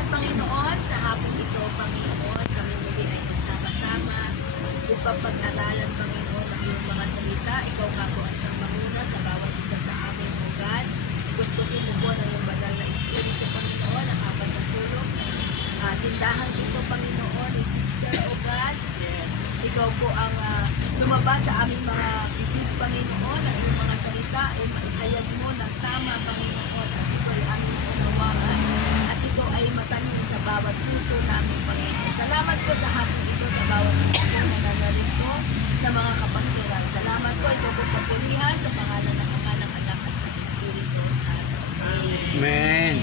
Salamat, Panginoon, sa hapong ito, Panginoon. Kami muli ay nagsama-sama upang pag-aralan, Panginoon, ang iyong mga salita. Ikaw kako at siyang manguna sa bawat isa sa amin, O God. Gustuhin mo po na iyong banal na Espiritu, Panginoon, ang apat na sulok. Tindahan ito, Panginoon, ni Sister, O God. Ikaw po ang lumabas sa aming mga bibig, Panginoon, ang iyong mga salita ay maihayag mo ng tama, Panginoon, at ito ay aming unawakan at ito ay matanim sa bawat puso namin, Panginoon. Salamat po sa hapon ito sa bawat isa po na nanarito na mga kapastoran. Salamat po, ito po papulihan sa pangalan ng Ama, ng Anak at ng Espiritu Santo. Amen.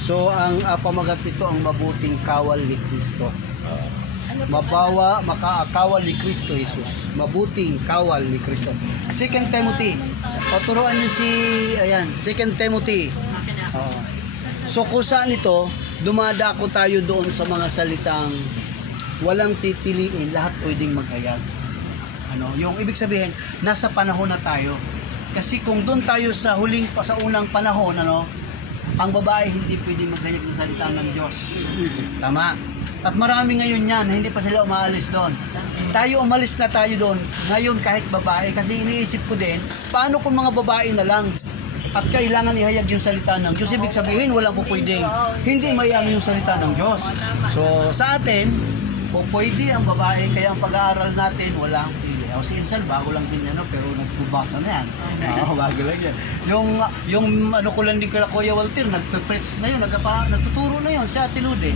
So, ang pamagat nito ang mabuting kawal ni Kristo. Ano po, Makaakawal ni Kristo Jesus. Mabuting kawal ni Kristo. 2 Timothy. Paturuan niyo si, ayan, 2 Timothy. Oo. So, kung saan ito, dumadako tayo doon sa mga salitang walang pipiliin, lahat pwedeng maghayag. Yung ibig sabihin, nasa panahon na tayo. Kasi kung doon tayo sa unang panahon, ang babae hindi pwedeng maghayag ng salita ng Diyos. Tama. At marami ngayon yan, hindi pa sila umaalis doon. Tayo umalis na tayo doon, ngayon kahit babae. Kasi iniisip ko din, paano kung mga babae na lang at kailangan ihayag yung salita ng Diyos? Ibig sabihin, walang pupwedeng hindi mayano yung salita ng Diyos. So sa atin, pwede ang babae, kaya ang pag-aaral natin, walang pili. Si Insel, bago lang din pero nagbubasa na yan. Bago lang yan. Yung ko lang din kala Kuya Walter, nagpe-preach na yun, nagtuturo na yun, si Ate Lude.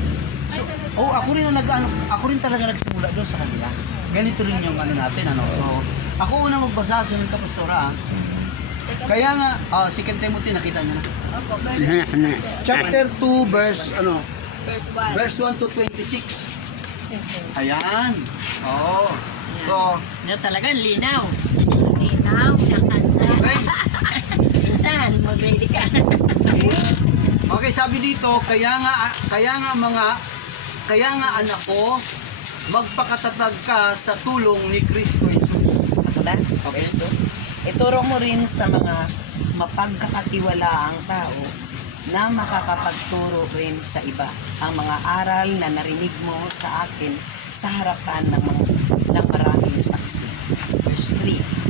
So, ako rin talaga nagsimula doon sa kanila. Ganito rin yung natin, So, ako unang magbasa sa ng kapastora. Kaya nga, 2 Timothy, nakita niyo na. Opo, Chapter 2, verse 1 to 26. Ayan. So, talagang linaw. Linaw. okay. Minsan, mag-ready ka. Okay, sabi dito, kaya nga anak ko, magpakatatag ka sa tulong ni Kristo Jesus. Ako na? Okay. Ituro mo rin sa mga mapagkakatiwalaang tao na makakapagturo rin sa iba ang mga aral na narinig mo sa akin sa harapan ng maraming saksi. Verse 3.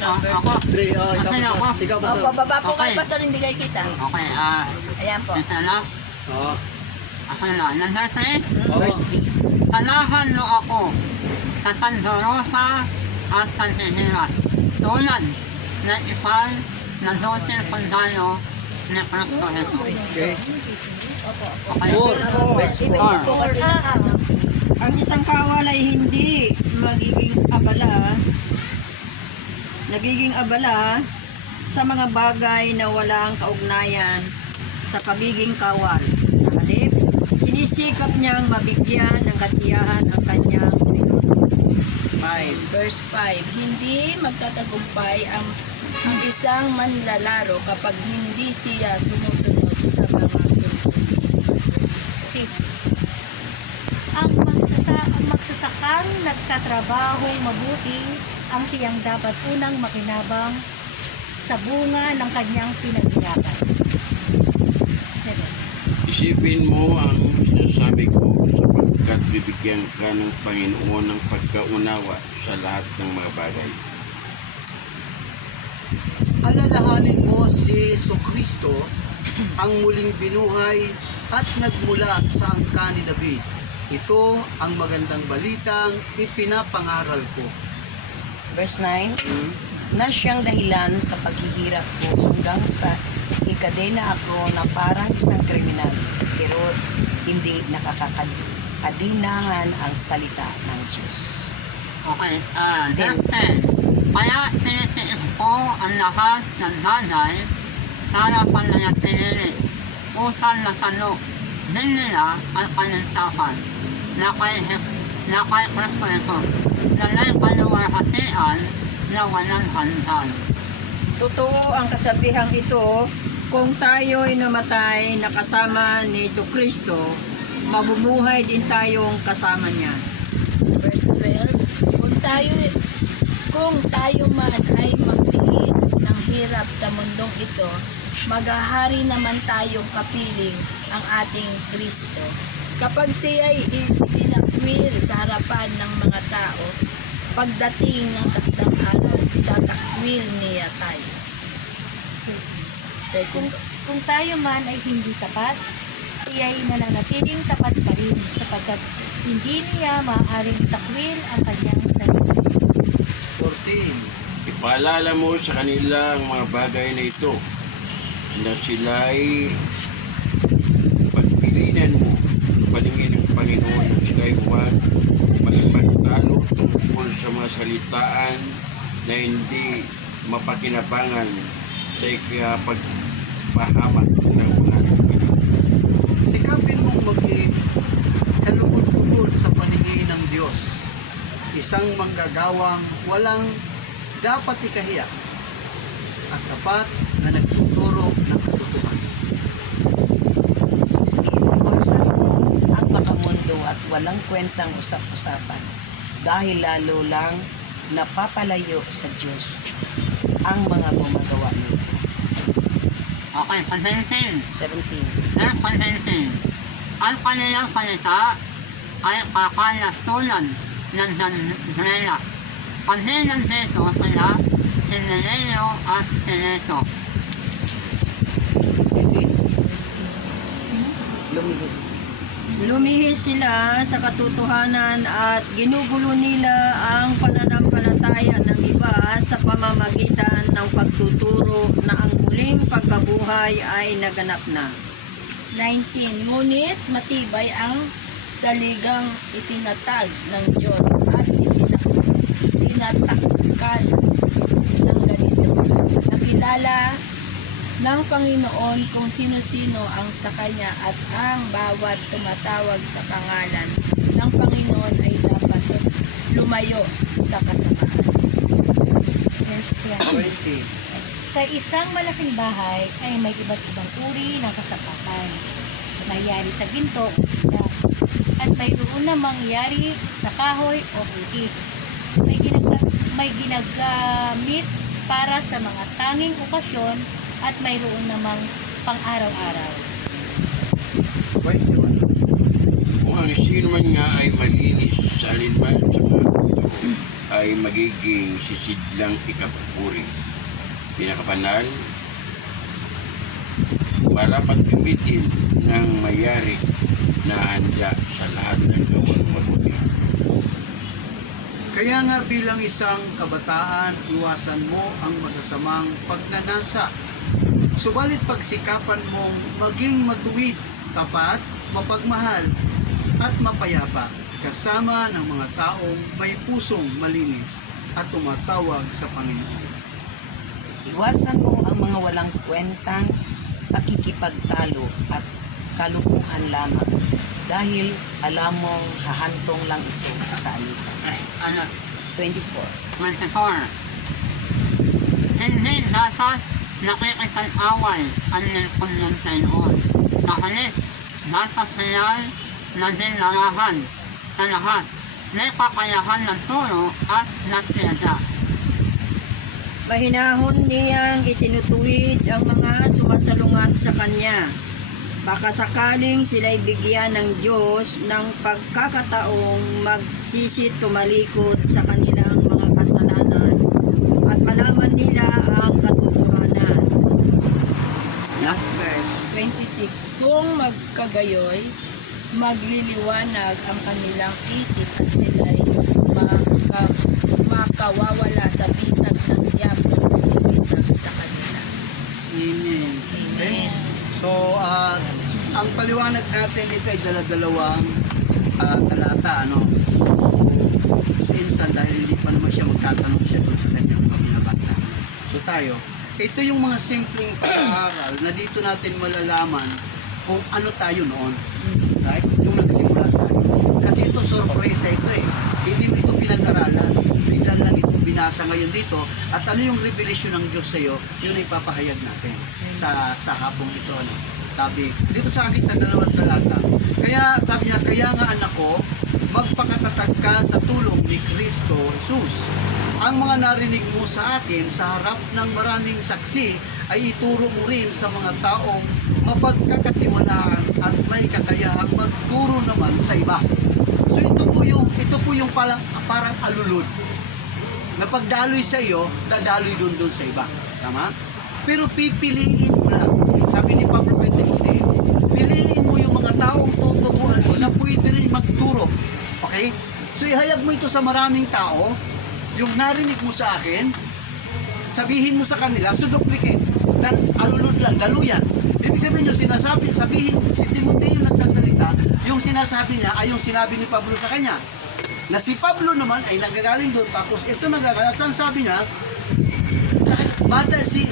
Ako. 3, ikaw ba Opo, baba po kayo, Pastor, hindi kayo kita. Okay, Ayan po. ito na. Oh, Ako na. Nandate, Verse 3. tanahan mo ako sa tandorosa at panhihirat. Tulad na isang nadotil kundalo ni Kristo Jesus. okay. Okay. 4. Verse 4. Ang isang kawal ay hindi nagiging abala sa mga bagay na walang kaugnayan sa pagiging kawal. Sa halip, sinisikap niyang mabigyan ng kasiyahan ang kanyang minuto. 5. Verse 5, hindi magtatagumpay ang isang manlalaro kapag hindi siya sumusunod sa mga tungkol. Verse 6. Ang magsasakang nagtatrabahong mabuti ang siyang dapat unang makinabang sa bunga ng kanyang pinaghirapan. Isipin mo ang sinasabi ko sapagkat bibigyan ka ng Panginoon ng pagkaunawa sa lahat ng mga bagay. Alalahanin mo si Kristo ang muling binuhay at nagmula sa angka ni David. Ito ang magandang balitang ipinapangaral ko. Verse 9. Na siyang dahilan sa paghihirap ko hanggang sa ikadena ako na parang isang kriminal, pero hindi nakakadinahan ang salita ng Diyos. Okay, next 10. Kaya tinitiis ko ang lahat ng bagay para sa nanatili upang natanong din nila ang kalintasan na kay Kristo Jesus na may kaluwalhatian na walang hanggan. Totoo ang kasabihang ito, kung tayo'y namatay na kasama ni Kristo, mabubuhay din tayong kasama niya. Verse 12, kung tayo man ay magtiis ng hirap sa mundong ito, maghahari naman tayong kapiling ang ating Kristo. Kapag siya ay itinakwil sa harapan ng mga tao, pagdating ng takdang araw, itatakwil niya tayo. Kung tayo man ay hindi tapat, siya ay nananatiling tapat pa rin sapagkat hindi niya maaaring takwil ang kanyang sarili. 14. Ipaalala mo sa kanila ang mga bagay na ito na sila'y pagpilinan mo paningin ng Panginoon at sila'y huwag magpagtalo tungkol sa mga salitaan na hindi mapakinabangan sa ikapagpahamak ng mga Panginoon. Sikapin mong maging kalugod-lugod sa paningin ng Diyos. Isang manggagawang walang dapat ikahiya at tapat na nagtuturo ng katotohanan. 16. Iwasan mo ang makamundo at walang kwentang usap-usapan dahil lalo lang napapalayo sa Diyos ang mga gumagawa nito. Okay, consenting. 17. Verse 17. Ang kanilang salita ay kakalastulan ng Daniela. Kasi nandito sila si Nereo at si Leto. Lumihis. Lumihis sila sa katotohanan at ginugulo nila ang pananampalataya ng iba sa pamamagitan ng pagtuturo na ang muling pagkabuhay ay naganap na. 19. Ngunit matibay ang saligang itinatag ng Diyos at tinatakkan ng ganito. Nakilala ng Panginoon kung sino-sino ang sa Kanya at ang bawat tumatawag sa pangalan ng Panginoon ay dapat lumayo sa kasamaan. Verse 20. 20. Sa isang malaking bahay ay may iba't ibang uri ng kasapatan. Mayari sa ginto o isda, at mayroon namang yari sa kahoy o puti. May ginagamit para sa mga tanging okasyon at mayroon namang pang-araw-araw. 21. Kung ang sino man nga ay malinis sa alinman sa mga ito ay magiging sisidlang ikapupuri. Pinakabanal, marapat gamitin ng mayari na handa sa lahat ng gawang mabuti. Kaya nga bilang isang kabataan, iwasan mo ang masasamang pagnanasa. Subalit pagsikapan mong maging matuwid, tapat, mapagmahal, at mapayapa, kasama ng mga taong may pusong malinis at tumatawag sa Panginoon. Iwasan mo ang mga walang kwentang pakikipagtalo at kalukuhan lamang dahil alam mong hahantong lang ito sa alitan. Ano? 24. 24. Hindi dapat nakikipag-away ang nilpon ng Panginoon. Nakalit, dapat sila nadilarahan sa lahat. May kakayahan ng turo at nagpiyada. Mahinahon niyang itinutuwid ang mga sumasalungat sa Kanya. Baka sakaling sila'y bigyan ng Diyos ng pagkakataong magsisit tumalikod sa kanilang mga kasalanan at malaman nila ang katotohanan. Last verse. 26. Kung magkagayoy, magliliwanag ang kanilang isip at sila'y makawawala sa bitag ng diablo bitag sa kanila. Amen. Amen. So, ang paliwanag natin dito ay dalawang talata, ano? So, insan, dahil hindi pa naman siya magtatanong siya doon sa kanyang pabinabasa. So, tayo, ito yung mga simpleng pag-aaral na dito natin malalaman kung ano tayo noon. Right? Yung nagsimula tayo. Kasi ito, sorpresa ito eh. Hindi mo ito pinag-aralan. Bigla lang itong binasa ngayon dito. At ano yung revelation ng Diyos sa iyo, yun ay papahayag natin sa hapong ito. Ano? Sabi, dito sa akin sa 2 talata. Kaya, sabi niya, kaya nga anak ko, magpakatatag ka sa tulong ni Kristo Jesus ang mga narinig mo sa akin sa harap ng maraming saksi ay ituro mo rin sa mga taong mapagkakatiwalaan at may kakayahang magturo naman sa iba. So ito po yung parang alulod na pagdaloy sa iyo, dadaloy doon sa iba. Tama? Pero pipiliin mo lang. Sabi ni Pablo kay Timothy, piliin mo yung mga taong tuturuan mo na pwede rin magturo. Okay? So ihayag mo ito sa maraming tao, yung narinig mo sa akin, sabihin mo sa kanila, so duplicate. Alulod lang, daluyan. Ibig sabihin nyo, sabihin, si Timothy yung nagsasalita, yung sinasabi niya ay yung sinabi ni Pablo sa kanya. Na si Pablo naman ay nagagaling doon, tapos ito nagagaling, at sabi niya,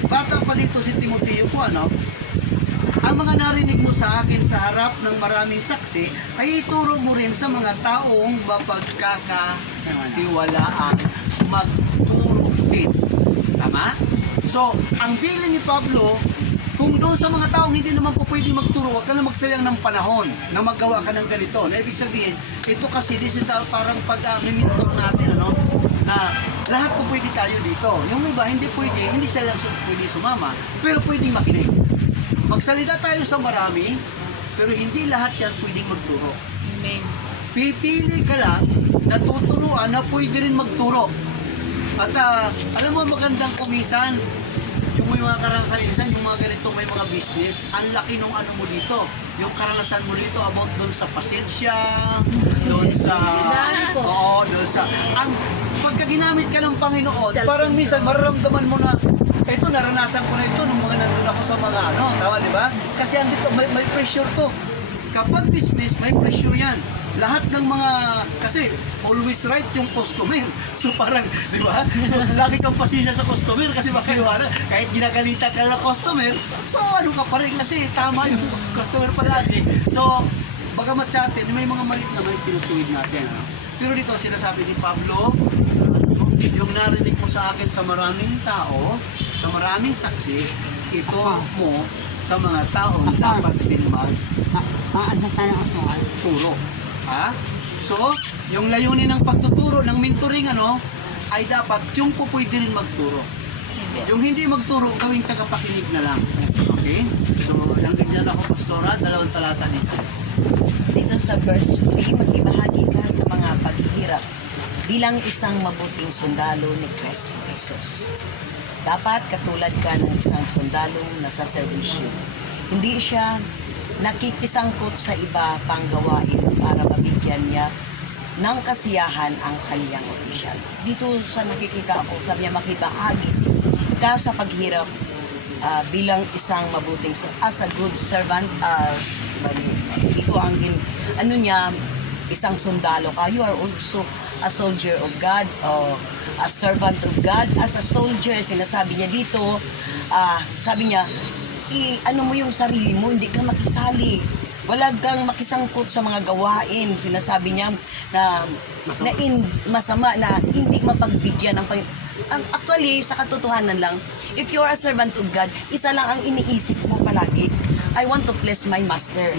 bata pa dito si Timothy po, ano, ang mga narinig mo sa akin sa harap ng maraming saksi ay ituro mo rin sa mga taong mapagkakatiwalaan magturo din. Tama? So, ang feeling ni Pablo, kung doon sa mga taong hindi naman po pwede magturo, huwag ka na magsayang ng panahon na magawa ka ng ganito. Na ibig sabihin, ito kasi this is parang pag-mentor natin, ano, na lahat po pwede tayo dito. Yung iba hindi pwede, hindi sila pwede sumama, pero pwedeng makinig. Magsalita tayo sa marami, pero hindi lahat yan pwedeng magturo. Amen. Pipili ka lang na tuturuan na pwede rin magturo. At alam mo, magandang kumisan, yung may mga karanasan, yung mga ganito may mga business, ang laki nung ano mo dito. Yung karanasan mo dito about doon sa pasensya, doon sa... Oo, doon sa... Ang pagka ginamit ka ng Panginoon, parang minsan mararamdaman mo na, ito, naranasan ko na ito nung mga nandun ako sa mga ano, tama, di ba? Kasi andito, may pressure to. Kapag business, may pressure yan. Lahat ng mga, kasi always right yung customer. So parang, di ba? So lagi kang pasensya sa customer kasi makaliwala. Kahit ginagalitan ka ng customer, so ano ka pa rin kasi tama yung customer palagi. So, bagamat sa atin, may mga mali naman yung tinutuwid natin. Ano? Pero dito, sinasabi ni Pablo, yung narinig mo sa akin sa maraming tao, sa maraming saksi, ito mo sa mga taong dapat din magturo. Ha? So, yung layunin ng pagtuturo, ng mentoring, ano, ay dapat yung po pwede rin magturo. Yung hindi magturo, gawing tagapakinig na lang. Okay? So, hanggang dyan ako, Pastora, 2 talata dito. Dito sa verse 3, magibahagi ka sa mga paghihirap bilang isang mabuting sundalo ni Kristo Jesus. Dapat katulad ka ng isang sundalo na sa serbisyo. Hindi siya nakikisangkot sa iba pang gawain para mabigyan niya ng kasiyahan ang kanyang opisyal. Dito sa nakikita ko, sabi niya, makibahagi ka sa paghirap bilang isang mabuting, as a good servant, dito ang isang sundalo ka. You are also a soldier of God, or a servant of God. As a soldier, sinasabi niya dito, sabi niya, ano mo yung sarili mo, hindi ka makisali. Wala kang makisangkot sa mga gawain. Sinasabi niya na masama na hindi mapagbigyan ng actually, sa katotohanan lang, if you are a servant of God, isa lang ang iniisip mo palagi. I want to please my master.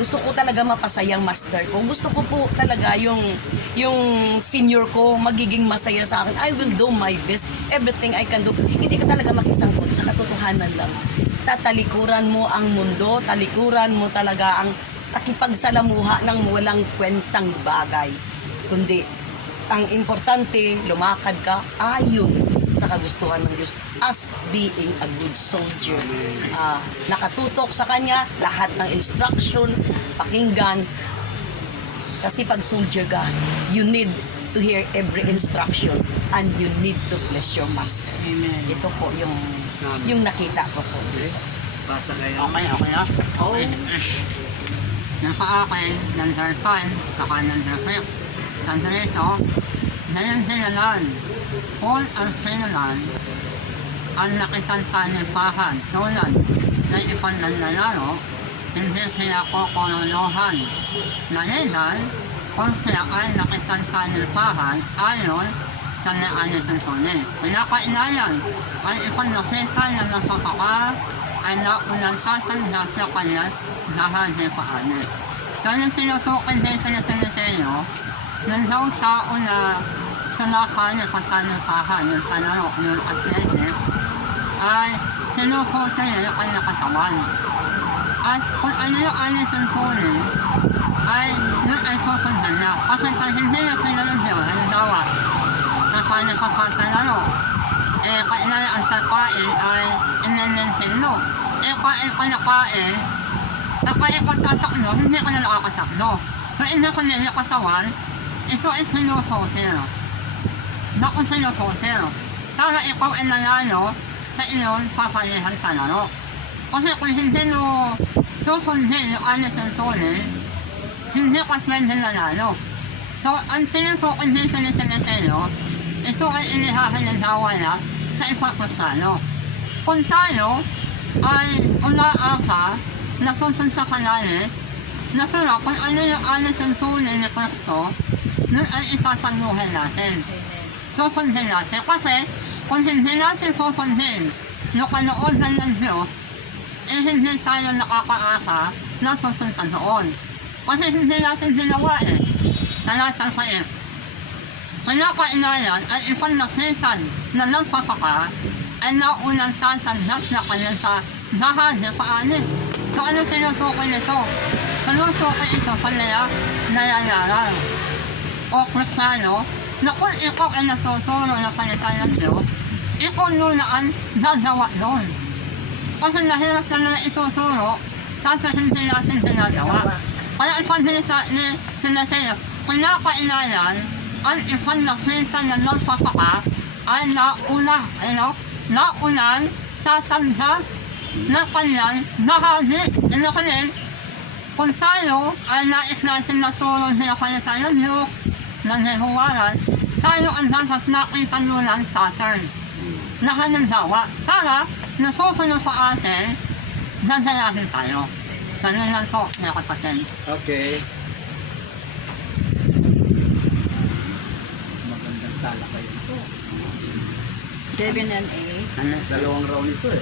Gusto ko talaga mapasayang master ko. Gusto ko po talaga yung senior ko magiging masaya sa akin. I will do my best. Everything I can do. Hindi ka talaga makisangkot sa katotohanan lang. Tatalikuran mo ang mundo, talikuran mo talaga ang takipagsalamuha ng walang kwentang bagay. Kundi, ang importante, lumakad ka ayon sa kagustuhan ng Diyos as being a good soldier. Nakatutok sa Kanya, lahat ng instruction, pakinggan. Kasi pag soldier ka, you need to hear every instruction and you need to bless your master. Amen. Ito po yung nakita ko po. Okay? Basa kayo. Okay na? Oh. Nasa akin, number 5, saka number 6. Nandito, ngayon sinalan, Paul ang sinalan, ang nakitan panipahan, tulad na ipananlalaro, hindi sila kukululuhan. Nalilan, kung sila ay nakitan panipahan, ayon sa naanin ng tunay. Pinakainayan, ang ipanlasipan ng nasasaka ay naunang tatanda sa kanya dahil di paanin. So yung tinutukin dito na Timoteo, Nandang tao na sumakanya sa tanukahan, yung palaro, yung athletics, ay sinusuot niya yung kanyang katawan. At kung ano yung alis ng tunin, ay yun ay susundan niya. Kasi pag hindi niya sinunod yun, halimbawa, nakanya ka sa palaro, kailangan ang kakain ay inenentino. Kain ka nakain, kapag ikaw tataklo, hindi ka na nakakataklo. So, hindi ka na yung katawan, ito ay sinusutil. Bakit sinusutil? Para ikaw ay nanalo sa iyong sasalihan palaro. Kasi kung hindi mo susundin yung alis ng tunin, hindi ka pwede nanalo. So, ang tinutukin din sa nito, ito ay inihahan ng dawala sa isang kristano. Kung tayo ay umaasa na pupunta sa kanalis, nasura kung ano yung alis ng tunay ni Kristo, nun ay itatanguhan natin. Susundin natin. Kasi kung hindi natin susundin yung kalooban ng Diyos, hindi tayo nakakaasa na pupunta doon. Kasi hindi natin ginawa Talatang 6. Kinakainayan ay isang nasitan na nagsasaka ay naunang tatanggap na kanyang sa bahagi sa anis. So ano tinutukoy nito? Tinutukoy ito sa nayayaran o Kristiyano na kung ikaw ay natuturo ng salita ng Diyos, ikaw muna ang gagawa doon. Kasi nahirap na ituturo, tapos hindi natin ginagawa. Kaya isang salita ni Sinaseo, kinakainayan ang isang nakita na nagsasaka ay naunang tatanggap na kanyang bahagi. Inakunin, kung tayo ay nais natin natulong sa salita ng Diyos, ng Nehuwaran, tayo ang dapat nakita ng pattern na halimbawa para nasusunod sa atin, gagayahin tayo. Ganun lang po, mga kapatid. Okay. Magandang tala kayo. 7 and 8. Dalawang round ito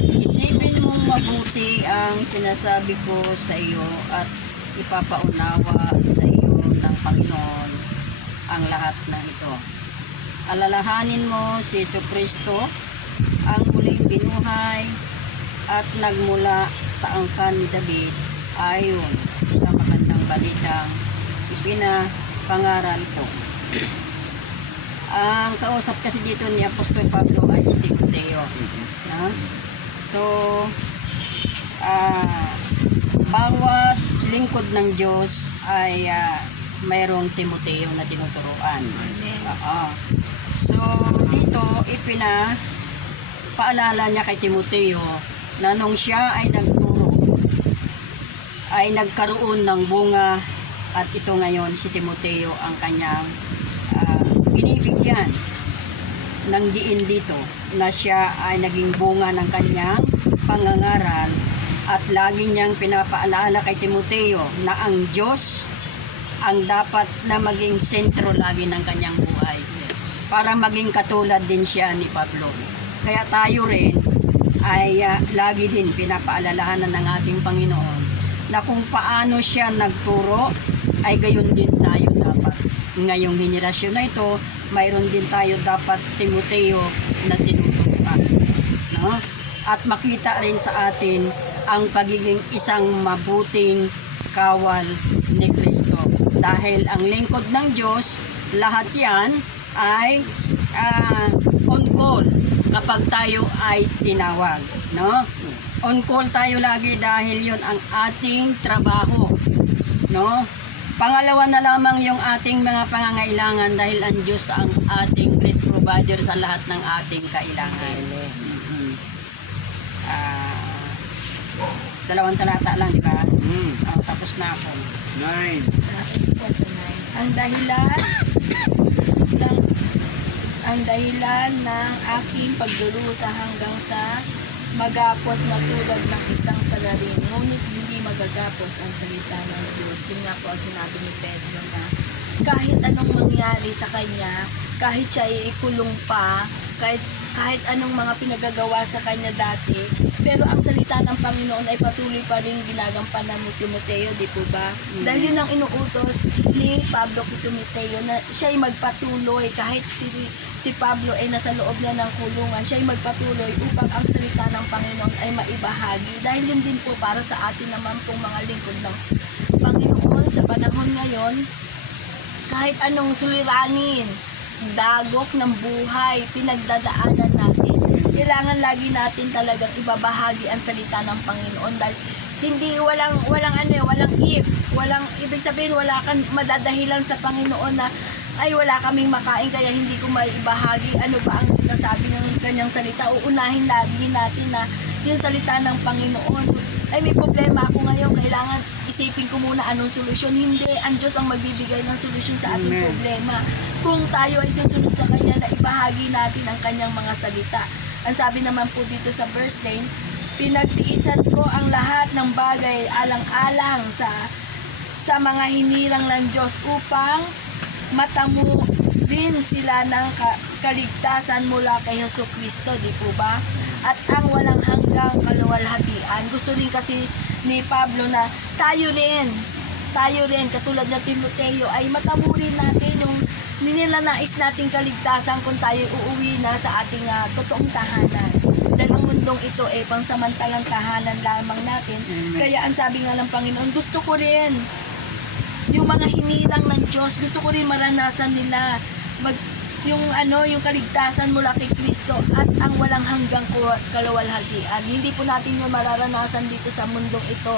Isipin mong mabuti ang sinasabi ko sa iyo at ipapaunawa sa iyo ng Panginoon ang lahat ng ito. Alalahanin mo si Jesucristo, ang muling binuhay at nagmula sa angkan ni David ayon sa magandang balitang ipinapangaral ko. Ang kausap kasi dito ni Apostol Pablo ay si Timoteo. So, bawat lingkod ng Diyos ay mayroong Timoteo na tinuturuan. So, dito paalala niya kay Timoteo na nung siya ay nagturo, ay nagkaroon ng bunga at ito ngayon si Timoteo ang kanyang binibigyan ng diin dito na siya ay naging bunga ng kanyang pangangaral at lagi niyang pinapaalala kay Timoteo na ang Diyos ang dapat na maging sentro lagi ng kanyang buhay. Para maging katulad din siya ni Pablo. Kaya tayo rin ay lagi din pinapaalalahanan ng ating Panginoon na kung paano siya nagturo ay gayon din tayo dapat. Ngayong henerasyon na ito, mayroon din tayo dapat Timoteo na tinuturuan. No? At makita rin sa atin ang pagiging isang mabuting kawal ni Kristo. Dahil ang lingkod ng Diyos, lahat yan ay on call kapag tayo ay tinawag. No? On call tayo lagi dahil yun ang ating trabaho. No? Pangalawa na lamang yung ating mga pangangailangan dahil ang Diyos ang ating great provider sa lahat ng ating kailangan. Dalawang talata lang, di ba? Tapos na ako. 9. Sa akin po sa 9. Ang dahilan ng aking pagdurusa hanggang sa magapos na tulad ng isang salarin, ngunit hindi magagapos ang salita ng Diyos. Yun nga po ang sinabi ni Pedro na kahit anong mangyari sa kanya, kahit siya ay ikulong pa, kahit kahit anong mga pinagagawa sa kanya dati, pero ang salita ng Panginoon ay patuloy pa rin ginagampanan ni Timoteo, di po ba? Dahil yun ang inuutos ni Pablo kay Timoteo na siya ay magpatuloy kahit si Pablo ay nasa loob na ng kulungan, siya ay magpatuloy upang ang salita ng Panginoon ay maibahagi. Dahil yun din po para sa atin naman pong mga lingkod ng Panginoon sa panahon ngayon, kahit anong suliranin, dagok ng buhay, pinagdadaanan natin, kailangan lagi natin talagang ibabahagi ang salita ng Panginoon dahil hindi walang if, ibig sabihin wala kang madadahilan sa Panginoon na ay wala kaming makain kaya hindi ko maibahagi ano ba ang sinasabi ng kanyang salita. Uunahin lagi natin na yung salita ng Panginoon ay may problema ako ngayon, kailangan isipin ko muna anong solusyon. Hindi, ang Diyos ang magbibigay ng solusyon sa ating problema. Kung tayo ay susunod sa Kanya na ibahagi natin ang Kanyang mga salita. Ang sabi naman po dito sa verse 10, pinagtiisan ko ang lahat ng bagay alang-alang sa mga hinirang ng Diyos upang matamo din sila ng kaligtasan mula kay Jesucristo, di po ba? At ang walang hanggang kaluwalhatian. Gusto rin kasi ni Pablo na tayo rin, katulad na Timoteo, ay matamo rin natin yung nininanais nating kaligtasan kung tayo uuwi na sa ating totoong tahanan. Dahil ang mundong ito ay pangsamantalang tahanan lamang natin. Kaya ang sabi nga ng Panginoon, gusto ko rin yung mga hinirang ng Diyos, gusto ko rin maranasan nila yung kaligtasan mula kay Kristo at ang walang hanggang kaluwalhatian. Hindi po natin yung mararanasan dito sa mundong ito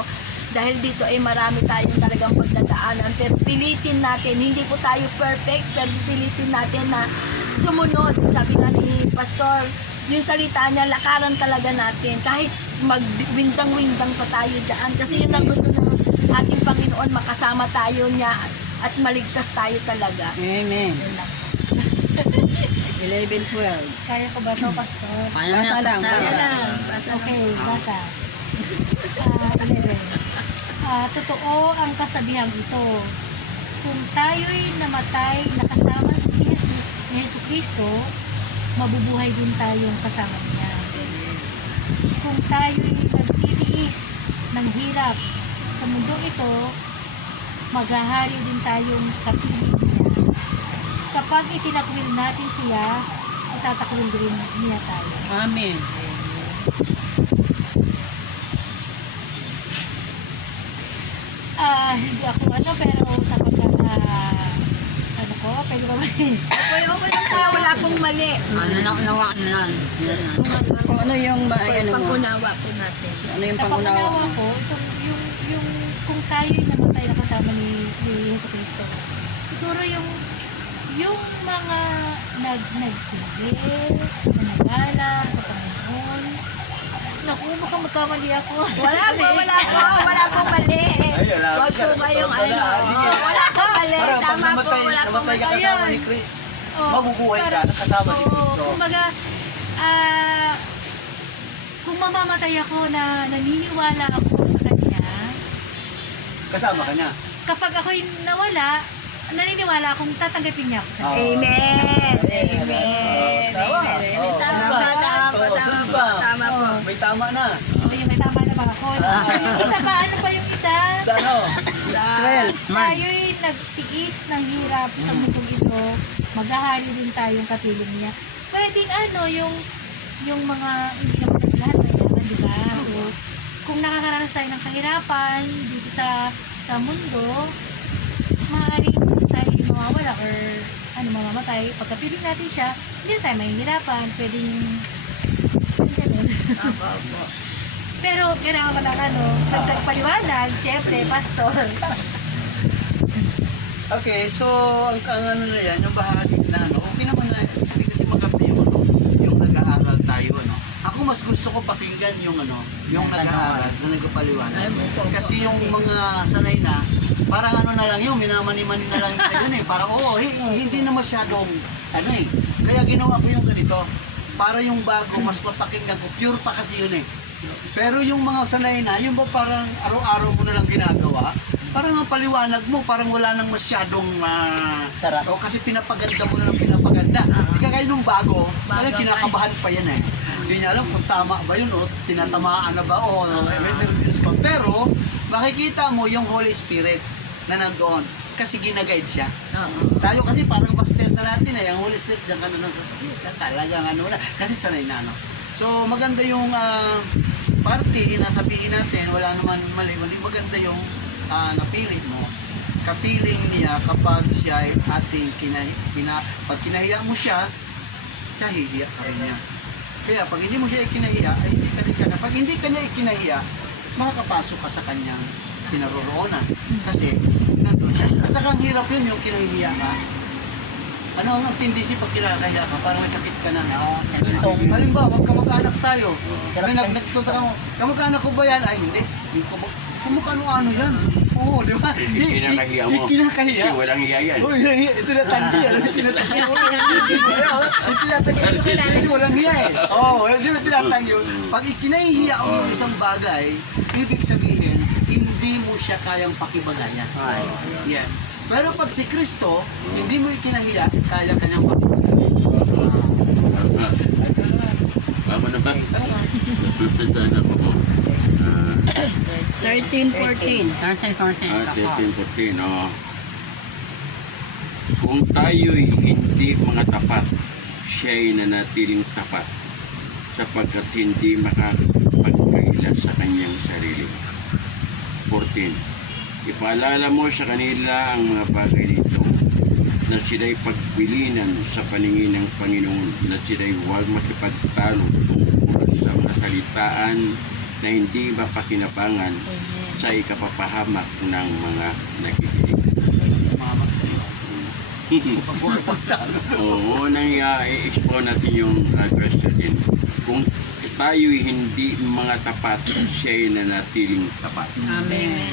dahil dito ay marami tayong talagang pagdadaanan, pero pilitin natin, hindi po tayo perfect, pero pilitin natin na sumunod. Sabi nga ni Pastor, yung salita niya, lakaran talaga natin kahit magwindang-windang pa tayo dyan kasi yun ang gusto ng ating Panginoon, makasama tayo niya at maligtas tayo talaga. Amen. 11-12. Kaya ko ba ito, Pastor? Basa lang, basa. Okay, basa. 11. Totoo ang kasabihang ito. Kung tayo'y namatay na kasama ni Jesucristo, mabubuhay din tayong kasama niya. Kung tayo'y nagtitiis ng hirap sa mundong ito, maghahari din tayong kapiling niya. Kapag itinakwil natin siya, itatakwil din niya tayo. Amen. Hindi ako pero sa pagka pwede ba ba? Okay lang po, wala pong mali. Kung ano yung Pag-unawa po natin. ano yung Sa pangunawa? pagkanawa ko, yung kung tayo'y namatay na kasama ni Jesucristo, siguro yung mga nagsigil, nanagala sa Panginoon. Naku, baka magkamali ako. Wala pong mali. Huwag po kayong wala pong mali. Tama po, wala pong namatay ka mali. kasama ni Kristo. Mabubuhay ka na kasama ni Kristo. Kumbaga, kung mamamatay ako na naniniwala ako sa Kanya, Kasama ka na. kapag ako'y nawala, naniniwala akong tatanggapin niya ako sa Kanya. Amen. Tama. Tama po. May tama na. May tama na ba ako? Yung isa pa, ano pa yung isa? Sa ano? Tayo'y nagtiis ng hirap sa mundong ito, maghahari din tayong kapiling niya. Pwedeng yung mga, hindi naman kasi lahat mayaman, di ba? So, kung nakakaranas tayo ng kahirapan dito sa mundo, maaaring tayo mawawala or mamamatay. Pagkapiling natin siya, hindi na tayo mahihirapan. Pwedeng ganun. Pero kailangan pa lang nagpaliwanag, syempre, Pastor. Okay, so ang ano na yan, yung bahagi na okay naman na, kasi maganda yung nag-aaral tayo, Ako mas gusto ko pakinggan yung nag-aaral na nagpapaliwanag. Kasi yung mga sanay na, parang na lang yun, minamani-mani na lang nila yun Parang hindi na masyadong, Kaya ginawa ko yung ganito, para yung bago, mas mapakinggan ko, pure pa kasi yun Pero yung mga sanay na, yung ba parang araw-araw mo na lang ginagawa, parang ang paliwanag mo, parang wala nang masyadong sarap. O kasi pinapaganda mo na lang pinapaganda. kagaya nung bago, Bago talagang kinakabahan pa yan eh. Hindi niya alam kung tama ba yun o tinatamaan na ba o pero makikita mo yung Holy Spirit na nandoon kasi ginaguide siya. Oo. Tayo kasi parang bastet na natin eh, ang Holy Spirit diyan ka na talagang ano na, kasi sanay na ano. So maganda yung party na sabihin natin, wala naman mali, maganda yung napili mo. Kapiling niya kapag siya ay ating pag kinahiya mo siya, hihiya ka rin niya. Kaya pag hindi mo siya ikinahiya, ay hindi ka rin niya. Pag hindi ka niya ikinahiya, makakapasok ka sa kanyang pinaroroonan. Kasi nandun siya. At saka ang hirap yun yung kinahiya ka. Ano ang tindisi pag kinakahiya ka? Parang may sakit ka na. Halimbawa, kamag-anak tayo. May nagtuta ka mo, kamag-anak ko ba yan? Ay hindi. Kamag-ano yan? Oo, di ba? Kinakahiya mo. Kinakahiya. Kasi walang hiya yan. Uy, ito na tanggi. Ito na tanggi. Ito na tanggi. Kasi walang hiya eh. Oo, hindi na tinatanggi. Pag ikinahihiya mo yung isang bagay, ibig sabihin, hindi mo siya kayang pakibagayan. Yes. Pero pag si Kristo, hindi mo ikinahiya, kaya kanyang pakibagayan. Ako na ba? 13-14. 13-14, oh. Kung tayo'y hindi mga tapat, siya'y nanatiling tapat sapagkat hindi makapagkaila sa kanyang sarili. 14. Ipaalala mo sa kanila ang mga bagay nito na sila'y pagbilinan sa paningin ng Panginoon, na sila'y huwag makipagtalo tungkol sa mga salitaan na hindi mapakinabangan sa ikapapahamak ng mga nakikinig. Oo, nang i-explore natin yung question din. Kung tayo'y hindi mga tapat, siya'y nanatiling tapat. Amen.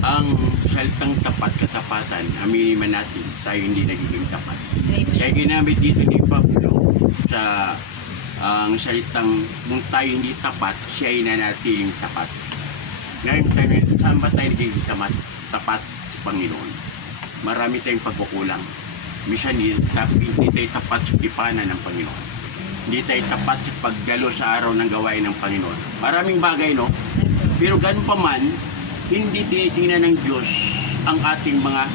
Ang salitang tapat, katapatan, aminin man natin, tayo hindi nagiging tapat. Kaya ginamit dito ni Pablo sa ang salitang kung tayo hindi tapat, siya ay nanatiling tapat. Ngayon tayo, saan ba tayo nagiging tapat sa Panginoon? Marami tayong pagkukulang. Minsan hindi tayo tapat sa tipanan ng Panginoon. Hindi tayo tapat sa paggalo sa araw ng gawain ng Panginoon. Maraming bagay, no? Pero ganun pa man, hindi tinitingnan ng Diyos ang ating mga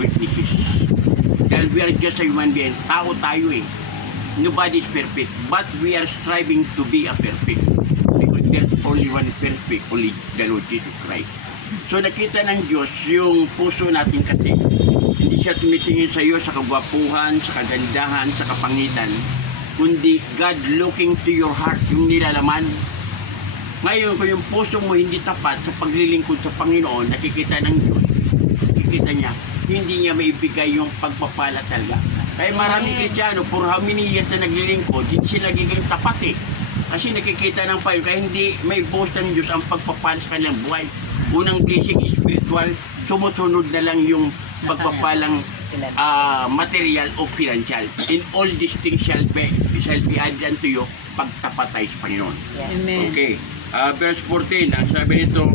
weaknesses. Dahil we are just a human being. Tao tayo eh. Nobody is perfect, but we are striving to be a perfect. Because there's only one perfect, only the Lord Jesus Christ. So nakita ng Diyos yung puso natin kasi. Hindi siya tumitingin sa iyo sa kagwapuhan, sa kagandahan, sa kapangitan, kundi God looking to your heart, yung nilalaman. Ngayon, kung yung puso mo hindi tapat sa paglilingkod sa Panginoon, nakikita ng Diyos, nakikita niya, hindi niya maibigay yung pagpapala talaga. Kaya maraming Kristiyano, for how many years na naglilingkod, hindi sila nagiging tapat eh. Kasi nakikita ng Panginoon, kaya hindi may boast ng Diyos ang pagpapala sa kanilang buhay. Unang blessing spiritual, sumusunod na lang yung pagpapalang material o financial. In all these things shall be added unto you, pagtapat tayo sa Panginoon. Amen. Okay. Verse 14, ang sabi nito,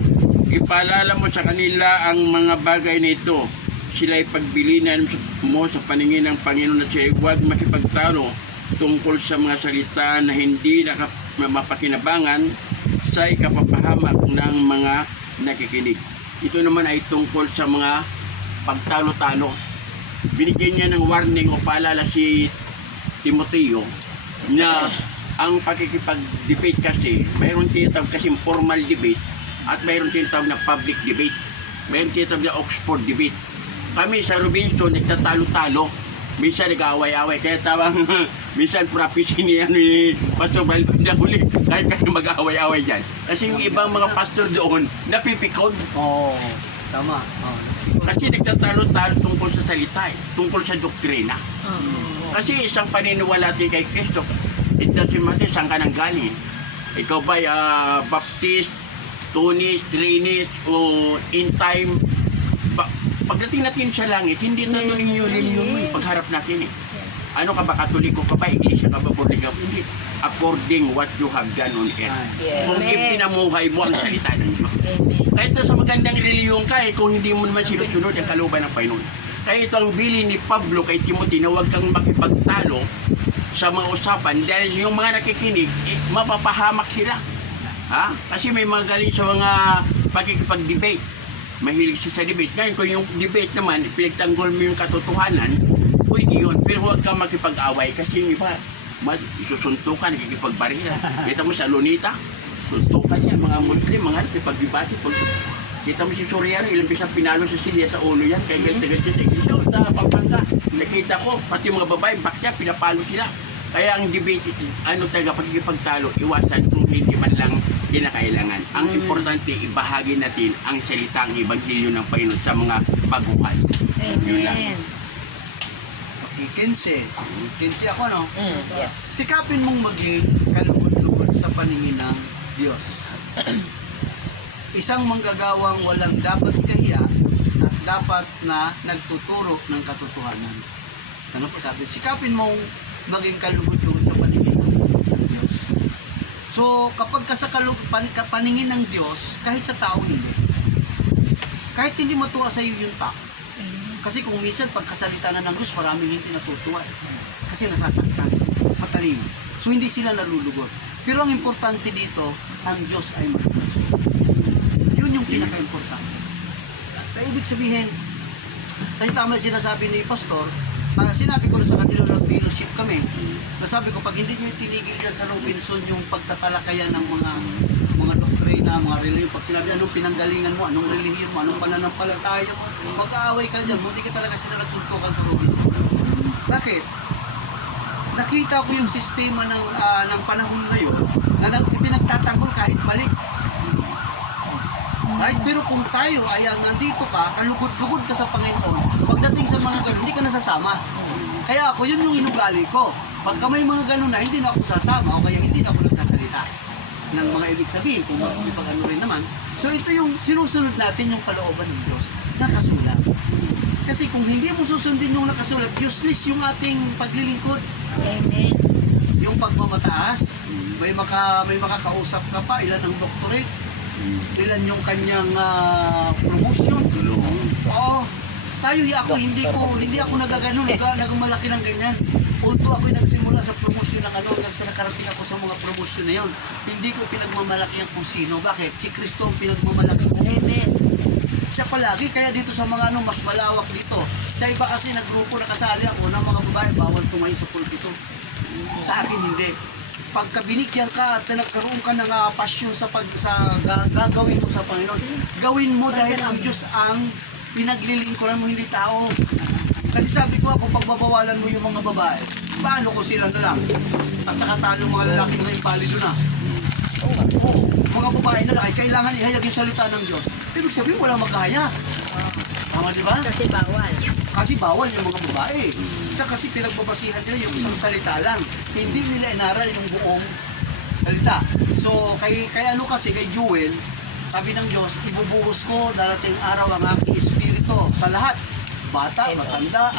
ipaalala mo sa kanila ang mga bagay na ito. Sila'y pagbilinan mo sa paningin ng Panginoon at siya'y huwag makipagtalo tungkol sa mga salita na hindi mapakinabangan sa ikapapahamak ng mga nakikinig. Ito naman ay tungkol sa mga pagtalo-talo. Binigyan niya ng warning o paalala si Timoteo na ang pakikipag-debate kasi, mayroon tinatawag kasi formal debate at mayroon tinatawag na public debate. Mayroon tinatawag na Oxford debate. Kami sa Robinson, nagtatalo-talo. Minsan nag-away-away. Kaya tawang, minsan prophecy ni Pastor Balcon na huli. Kahit kayo mag-away-away dyan. Kasi yung ibang mga pastor doon, napipikon. Oo, tama. Kasi nagtatalo-talo tungkol sa salita, tungkol sa doktrina. Kasi isang paniniwala natin kay Kristo, it doesn't matter saan ka nang galing. Ikaw ba Baptist, Tunis, Trinis, o in time, pagdating natin sa langit, hindi tanong yung religion mo, pagharap natin eh. Ano ka ba, Katoliko ka ba, Iglesia ka ba, Born ka ba? Hindi. According what you have done on earth. Kung ipinamuhay mo ang salita ng Diyos. Kahit sa magandang reliyon ka, kung hindi mo naman sinusunod ang kalooban ng Panginoon. Kaya ito ang bili ni Pablo kay Timothy na huwag kang makipagtalo sa mga usapan dahil yung mga nakikinig, mapapahamak sila. Ha? Kasi may mga galing sa mga pakikipag-debate. Mahilig siya sa debate. Ngayon, kung yung debate naman, pinagtanggol mo yung katotohanan, pwede yun. Pero huwag kang makipag-away kasi yung iba, isusuntukan, nakikipagbarila. Kita mo sa Lunita, suntukan niya, mga Muslim, mga nakipag-debate. Kita mo si Soriano, ilang pisang pinalo sa silya sa ulo yan, kaya galit-galit siya. Ito, Pampanga, nakita ko, pati mga babae, bakya, pinapalo sila. Kaya ang debate, ano talaga, pagkikipagtalo, iwasan kung hindi man lang kinakailangan. Ang importante, ibahagi natin ang salitang Ebanghelyo ng Panginoon sa mga baguhan. Yun lang. Amen. Okay, 15. 15 ako, no? Yes. Sikapin mong maging kalugod-lugod sa paningin ng Diyos. Isang manggagawang walang dapat ikahiya at dapat na nagtuturo ng katotohanan. Ano po sabi? Sikapin mong maging kalugod-lugod sa paningin ng Diyos. So, kapag ka sa paningin ng Diyos, kahit sa tao hindi. Kahit hindi matuwa sa iyo yung tao. Kasi kung minsan pagkasalita na ng Diyos, maraming hindi natutuwa. Kasi nasasaktan, matalino. So, hindi sila nalulugod. Pero ang importante dito, ang Diyos ay magkasunod. Yun yung pinaka-importante. Ibig sabihin, ay tama yung sinasabi ni Pastor, sinabi ko na sa kanila nag-fellowship kami, nasabi ko, pag hindi nyo itinigil dyan sa Robinson yung pagtatalakayan ng mga doktrina, mga religion, pag sinabi anong pinanggalingan mo, anong relihiyon mo, anong pananampalataya mo, mag-aaway ka dyan, hindi ka talaga sila nagsuntukan sa Robinson. Bakit? Nakita ko yung sistema ng panahon ngayon na pinagtatanggol kahit mali. Right? Pero kung tayo ay nandito ka, kalugod-lugod ka sa Panginoon, pagdating sa mga ganun, hindi ka nasasama. Kaya ako, yun yung inugali ko. Pagka may mga ganun na, hindi na ako sasama o kaya hindi na ako nagkasalita ng mga ibig sabihin, kung magpapagano rin naman. So ito yung sinusunod natin yung kalooban ng Diyos, nakasulat. Kasi kung hindi mo susundin yung nakasulat, useless yung ating paglilingkod. Amen. Yung pagmamataas, may makakausap ka pa, ilan ang doctorate, ilan yung kanyang promotion. Oo. Ako hindi ako nagagano, nagmalaki ng ganyan. Although ako'y nagsimula sa promosyon ng nakarating ako sa mga promosyon na yon. Hindi ko pinagmamalaki ang kung sino. Bakit? Si Kristo ang pinagmamalaki ko. Amen. Siya palagi, kaya dito sa mga mas malawak dito. Sa iba kasi na grupo na kasali ako ng mga babae, bawal tumayo sa pulpito. Sa akin hindi. Pagka binigyan ka at nagkaroon ka ng passion sa gagawin mo sa Panginoon, gawin mo dahil ang Diyos ang pinaglilingkuran mo, hindi tao. Kasi sabi ko ako, pagbabawalan mo yung mga babae, paano ko sila na lang? At nakatalo mga lalaki mga impalido na. Mga babae na lang, kailangan ihayag yung salita ng Diyos. Ibig sabihin, walang maghahaya. Tama di ba? Kasi bawal. Kasi bawal yung mga babae. Kasi pinagbabasihan nila yung isang salita lang. Hindi nila inaral yung buong salita. So, kaya kasi kay Jewel, sabi ng Diyos, ibubuhos ko darating araw ang aking espiritu sa lahat. Bata, matanda,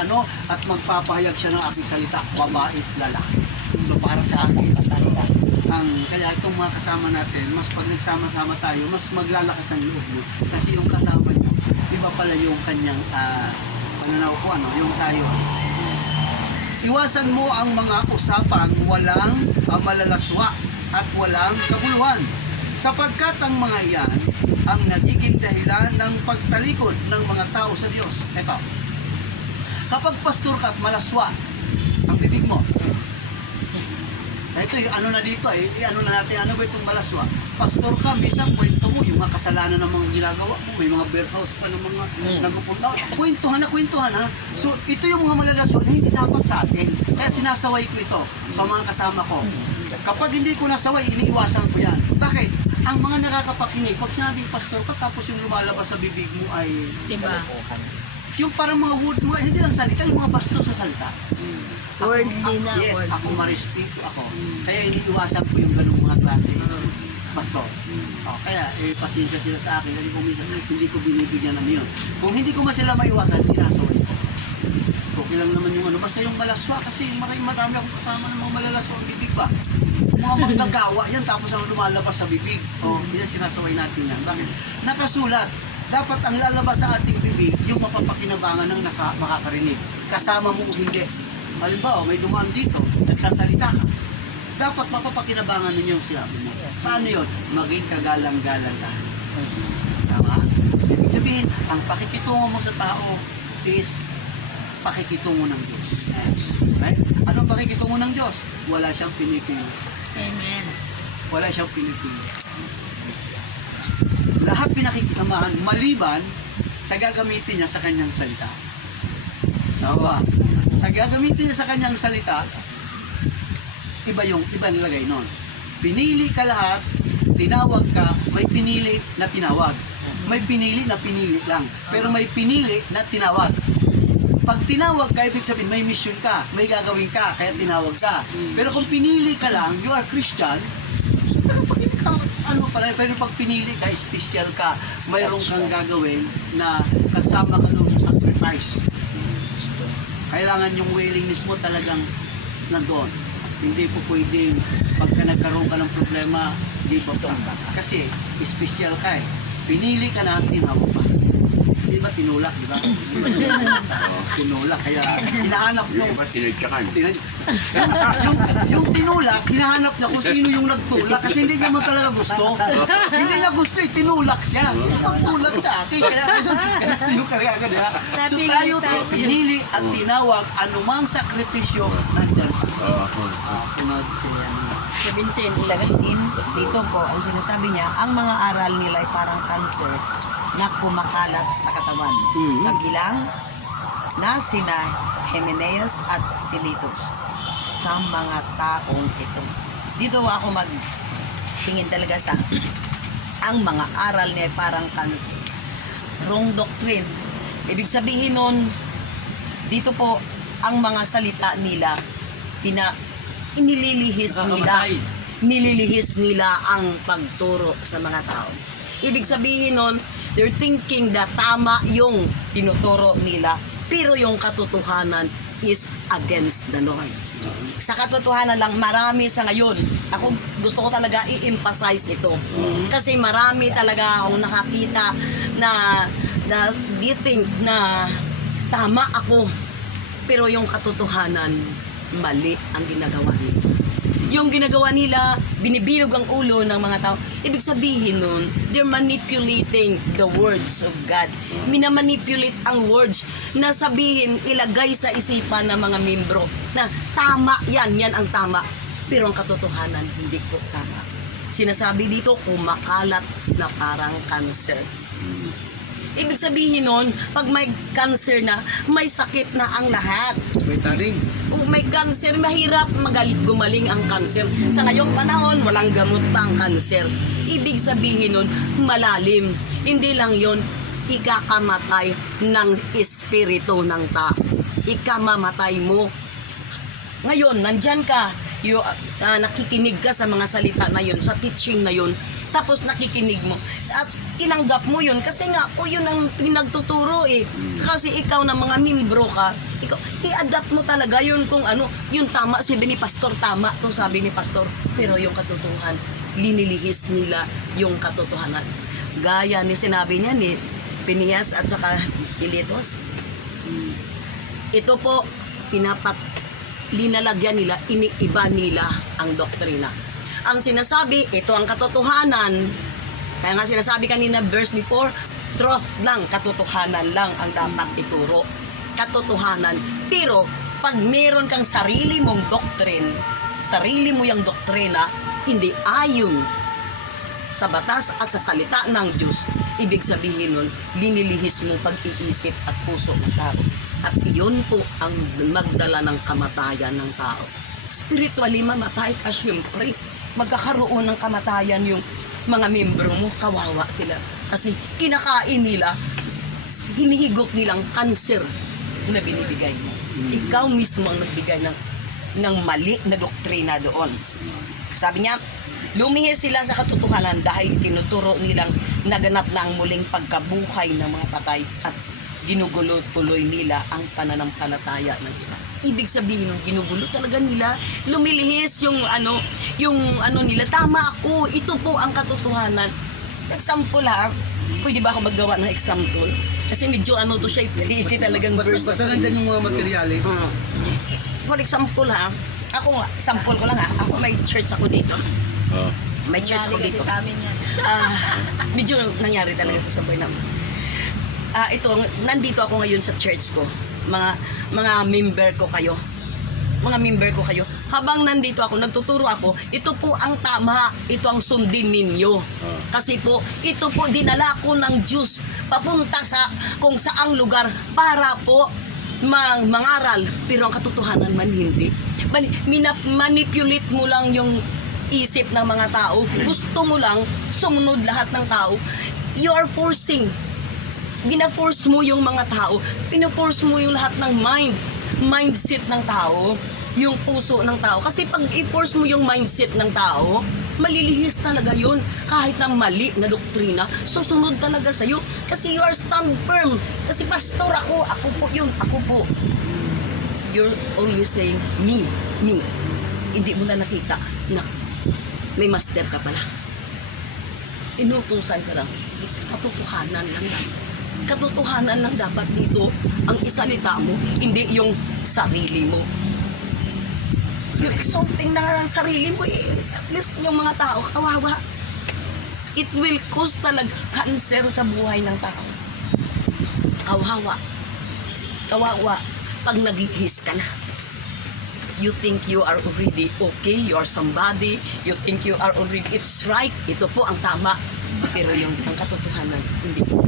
at magpapahayag siya ng aking salita, babae, lalaki. So, para sa akin, kaya itong mga kasama natin, mas pag nagsama-sama tayo, mas maglalakas ang loob mo. Kasi yung kasama nyo, iba pala yung kanyang, pananaw ko, yung tayo. Iwasan mo ang mga usapang walang malalaswa at walang kabuluhan. Sapagkat ang mga iyan ang nagiging dahilan ng pagtalikod ng mga tao sa Diyos. Ito, kapag pastor ka at malaswa ang bibig mo, ito yung na dito na natin, ba itong malaswa? Pastor ka, minsan kwento mo yung mga kasalanan ng mga ginagawa mo, may mga beerhouse pa ng mga nagpupunta. Kwentuhan ha. So ito yung mga malalaswa na hindi dapat sa atin. Kaya sinasaway ko ito sa mga kasama ko. Kapag hindi ko nasaway, iniiwasan ko yan. Bakit? Ang mga nakakapakinig, pag sinabing pastor ka, tapos yung lumalabas sa bibig mo ay Diba? yung parang mga word, hindi lang salita, yung mga bastos sa salita. Worldly na. Yes, worldly. ako marespito ako. Kaya iniiwasan ko yung ganung mga klase pastor. Kaya pasensya sila sa akin kasi kung minsan hindi ko binibigyan ng yun. Kung hindi ko man sila maiwasan, sinasaway ko. Okay lang naman yung basta yung malaswa kasi marami akong kasama ng mga malalaswa ang bibig pa. Mga magdagawa yan tapos ang lumalabas sa bibig. Hindi na sinasaway natin yan. Bakit? Nakasulat. Dapat ang lalabas sa ating bibig ibig yung mapapakinabangan ng makakarinig. Kasama mo o hindi. Halimbawa, may dumaan dito, nagsasalita ka. Dapat mapapakinabangan ninyo yung sinabi mo. Paano yun? Maging kagalang-galang ka. Tama? Ibig sabihin, ang pakikitungo mo sa tao is pakikitungo ng Diyos. Right? Anong pakikitungo ng Diyos? Wala siyang pinipili. Amen. Wala siyang pinipili. Lahat pinakikisamahan maliban sa gagamitin niya sa kanyang salita. Tama? Sa gagamitin niya sa kanyang salita, iba nilagay nun. Pinili ka lahat, tinawag ka, may pinili na tinawag. May pinili na pinili lang. Pero may pinili na tinawag. Pag tinawag ka, ibig sabihin may mission ka, may gagawin ka, kaya tinawag ka. Pero kung pinili ka lang, you are Christian, pero pag hindi ka, pero pag pinili ka, special ka, mayroon kang gagawin na kasama ka doon sa sacrifice. Kailangan yung willingness mo talagang nandoon. Hindi po pwedeng pagka nagkaroon ka ng problema, hindi po ito. Kasi special ka eh. Pinili ka na, tinawag pa. Kasi ba tinulak, di ba? Tinulak, kaya hinahanap nung... Diba tinadyakan? yung tinulak, hinahanap niya kung sino yung nagtulak kasi hindi niya man talaga gusto. Hindi niya gusto, tinulak siya. Sino magtulak sa akin? Kaya yung kaya ganyan. So tayo pinili at tinawag anumang sakripisyo nandyan. Sunod siya. 17, dito po, ang sinasabi niya, ang mga aral nila ay parang cancer na kumakalat sa katawan. Kabilang na sina Hymenaeus at Philetus sa mga taong ito. Dito ako magtingin talaga sa ang mga aral niya ay parang cancer. Wrong doctrine. Ibig sabihin nun, dito po, ang mga salita nila, nililihis nila ang pagturo sa mga tao. Ibig sabihin nun, they're thinking na tama yung tinuturo nila, pero yung katotohanan is against the Lord. Sa katotohanan lang, marami sa ngayon, ako gusto ko talaga i-emphasize ito. Kasi marami talaga akong nakakita na they think na tama ako, pero yung katotohanan, mali ang ginagawa nila. Yung ginagawa nila, binibilog ang ulo ng mga tao. Ibig sabihin nun, they're manipulating the words of God. Minamanipulate ang words na sabihin, ilagay sa isipan ng mga membro na tama yan ang tama. Pero ang katotohanan, hindi ko tama. Sinasabi dito, kumakalat na parang cancer. Ibig sabihin nun, pag may cancer na, may sakit na ang lahat. May taring. Kung may cancer, mahirap gumaling ang cancer. Sa ngayong panahon, walang gamot pa ang cancer. Ibig sabihin nun, malalim. Hindi lang yon, ikakamatay ng espiritu ng tao. Ikamamatay mo. Ngayon, nandyan ka, nakikinig ka sa mga salita na yun, sa teaching na yun, tapos nakikinig mo at tinanggap mo yun kasi nga yun ang pinagtuturo eh. Kasi ikaw na mga membro ka, ikaw i-adapt mo talaga yun kung ano yung tama. Sabi ni pastor, tama to sabi ni pastor, pero yung katotohanan, linilihis nila yung katotohanan. Gaya ni sinabi niya ni Phineas at saka Philetus, ito po linalagyan nila, iniiba nila ang doktrina. Ang sinasabi, ito ang katotohanan. Kaya nga sinasabi kanina verse before, truth lang, katotohanan lang ang dapat ituro. Katotohanan. Pero pag meron kang sarili mong doctrine, sarili mo yung doktrina, hindi ayon sa batas at sa salita ng Diyos, ibig sabihin nun, linilihis mo pag-iisip at puso ng tao. At iyon po ang magdala ng kamatayan ng tao. Spiritually, mamatay ka syempre. Magkakaroon ng kamatayan yung mga membro mo, kawawa sila. Kasi kinakain nila, hinihigop nilang cancer na binibigay mo. Ikaw mismo ang nagbigay ng mali na doktrina doon. Sabi niya, lumihis sila sa katotohanan dahil tinuturo nilang naganap na ang muling pagkabuhay ng mga patay at ginugulo tuloy nila ang pananampalataya ng iba. Ibig sabihin, ginugulo talaga nila, lumilihis yung ano nila, tama ako, ito po ang katotohanan. Example ha, pwede ba ako maggawa ng example? Kasi medyo ano to siya, hindi talagang verse. Basta nandyan yung mga materialis. For example ha, ako nga, sample ko lang ha, ako may church ako dito. May church ako Nangyari dito. kasi sa amin yan. Medyo nangyari talaga ito sa buhay namin. Ito, nandito ako ngayon sa church ko. Mga member ko kayo. Mga member ko kayo. Habang nandito ako, nagtuturo ako, ito po ang tama, ito ang sundin ninyo. Kasi po, ito po dinala ko ng Diyos papunta sa kung saang lugar para po mangaral, pero ang katotohanan man hindi. Manipulate mo lang yung isip ng mga tao. Gusto mo lang sumunod lahat ng tao. You are forcing. Gina-force mo yung mga tao. Pina-force mo yung lahat ng mindset ng tao, yung puso ng tao. Kasi pag i-force mo yung mindset ng tao, malilihis talaga yun. Kahit na mali na doktrina, susunod talaga sa'yo. Kasi you are stand firm. Kasi pastor ako po yun, ako po. You're always saying, me. Hindi mo na nakita na may master ka pala. Inutusan ka lang. Katotohanan lang dapat. Katotohanan lang dapat dito ang isalita mo, hindi yung sarili mo. Yung exalting na sarili mo, at least yung mga tao, kawawa. It will cause talaga cancer sa buhay ng tao. Kawawa. Kawawa. Pag naghihis ka na. You think you are already okay, you are somebody, you think you are already, it's right, ito po ang tama. Pero yung ang katotohanan, hindi po.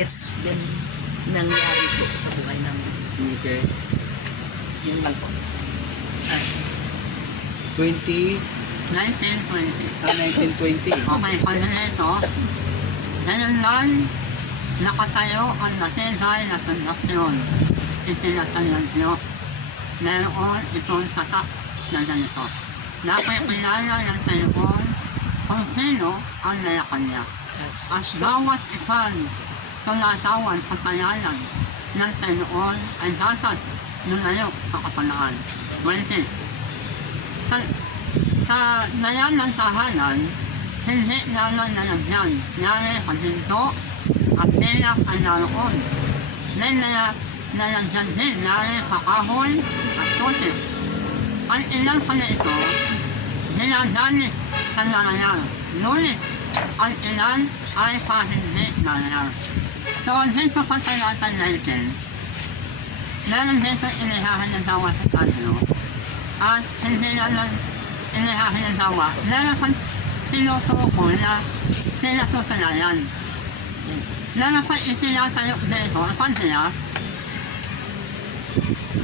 It's been nangyari po sa buhay namin. Okay. Yun lang po. 1920. 1920. Okay, kanya nito, ngayon lang, nakatayo ang matibay na pundasyon. Itinatag ng Diyos. Meron itong tatak na ganito. Napipilala ng Panginoon kung sino ang nayakan niya. At bawat isang tumatawan sa payanan ng Panginoon ay dapat lumayo sa kasalaan. 20. Sa layan ng tahanan, hindi lalong nalagyan, nyari sa ginto at pilak ang naroon. May nalagyan din nyari sa kahoy at tutik. Ang ilang sa ito, dinagamit sa narayan. Ngunit, ang ilan ay sa hindi narayan. So, dito sa talata 19, meron dito inihahan ng dawa sa tanyo at hindi nalang inihahan ng dawa. Meron sa tinutukoy na pinatutulayan. Meron sa itinatayo dito, saan siya?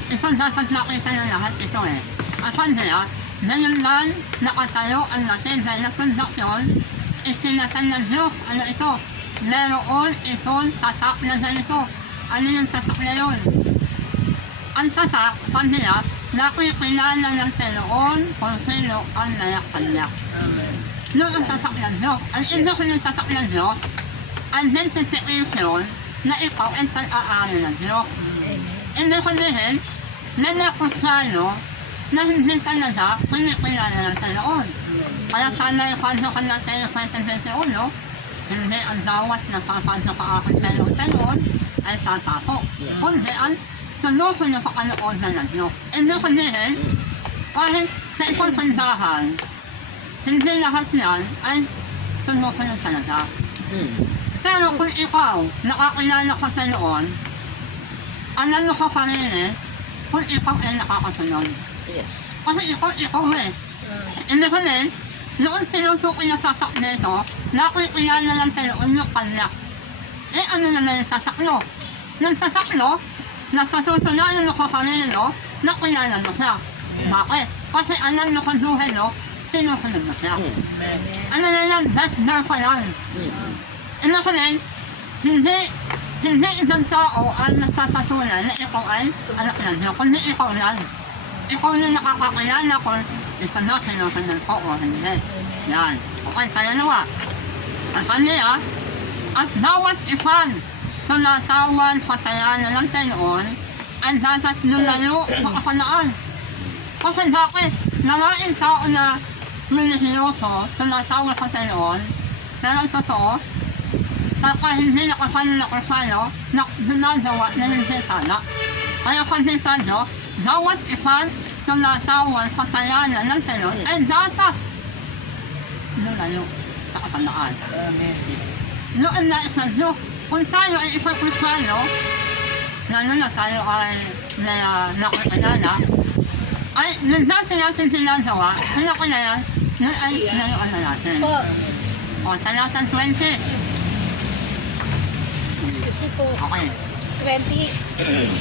Ito dapat nakita na lahat ito eh. Asan siya? Ngayon lang nakatayo ang natin dahil na pundasyon, itinatan ng Diyos. Ano ito? Meron itong tatak na ganito. Ano yung tatak na yun? Ang tatak, saan siya? Nakikilala ng Panginoon kung sino ang nayakan niya. Yun ang tatak ng Diyos. Ang ibig ng tatak ng Diyos, identification na ikaw ay pag-aari ng Diyos. Ibig sabihin, na nakusano na hindi talaga pinikilala ng Panginoon. Kaya sana yung kanso ka natin sa 21, hindi ang dawat na sasanto sa akin Panginoon ay tatapok. Kundi ang solution na sa kalooban ng Diyos. Ibig sabihin, kahit sa isang sandahan, hindi lahat yan ay solution na talaga. Pero kung ikaw nakakilala sa Panginoon, alam mo sa sarili kung ikaw ay nakakasunod. Yes. Kasi ikaw eh. Ibig sabihin, noon pinutukoy na tatak nito, nakikilala ng Panginoon yung kanya. Eh ano naman yung tatak no? Yung tatak no, napatutunayan mo sa sarili no, nakilala mo siya. Bakit? Kasi alam mo sa buhay no, sinusunod mo siya. Ano na lang, that's pa lang. Ibig sabihin, hindi isang tao ang nagpapatunay na ikaw ay anak ng Diyos, kundi ikaw lang. Ikaw yung nakakakilala kung ito na sinusunod ko o hindi. Yan. Okay, pangalawa. Ang kanya, at bawat isang tumatawan sa tayanan ng Panginoon ay dapat lumayo sa kasalaan. Kasi bakit? Namaing tao na relihiyoso tumatawa sa Panginoon, pero ang totoo, kapag hindi nakasanla-kasano na ginagawa na hindi sana. Kaya kabisado, bawat isang tumatawal sa tayanan ng Diyos ay dapat lalayo sa katanaan. Noon na isang Diyos, kung tayo ay isang Kristiyano, lalo na tayo ay nakakilala, ay nung dati natin ginagawa, kinakalayan, yun ay layuan na natin. O, talatang 20. 50 po. Okay. 20.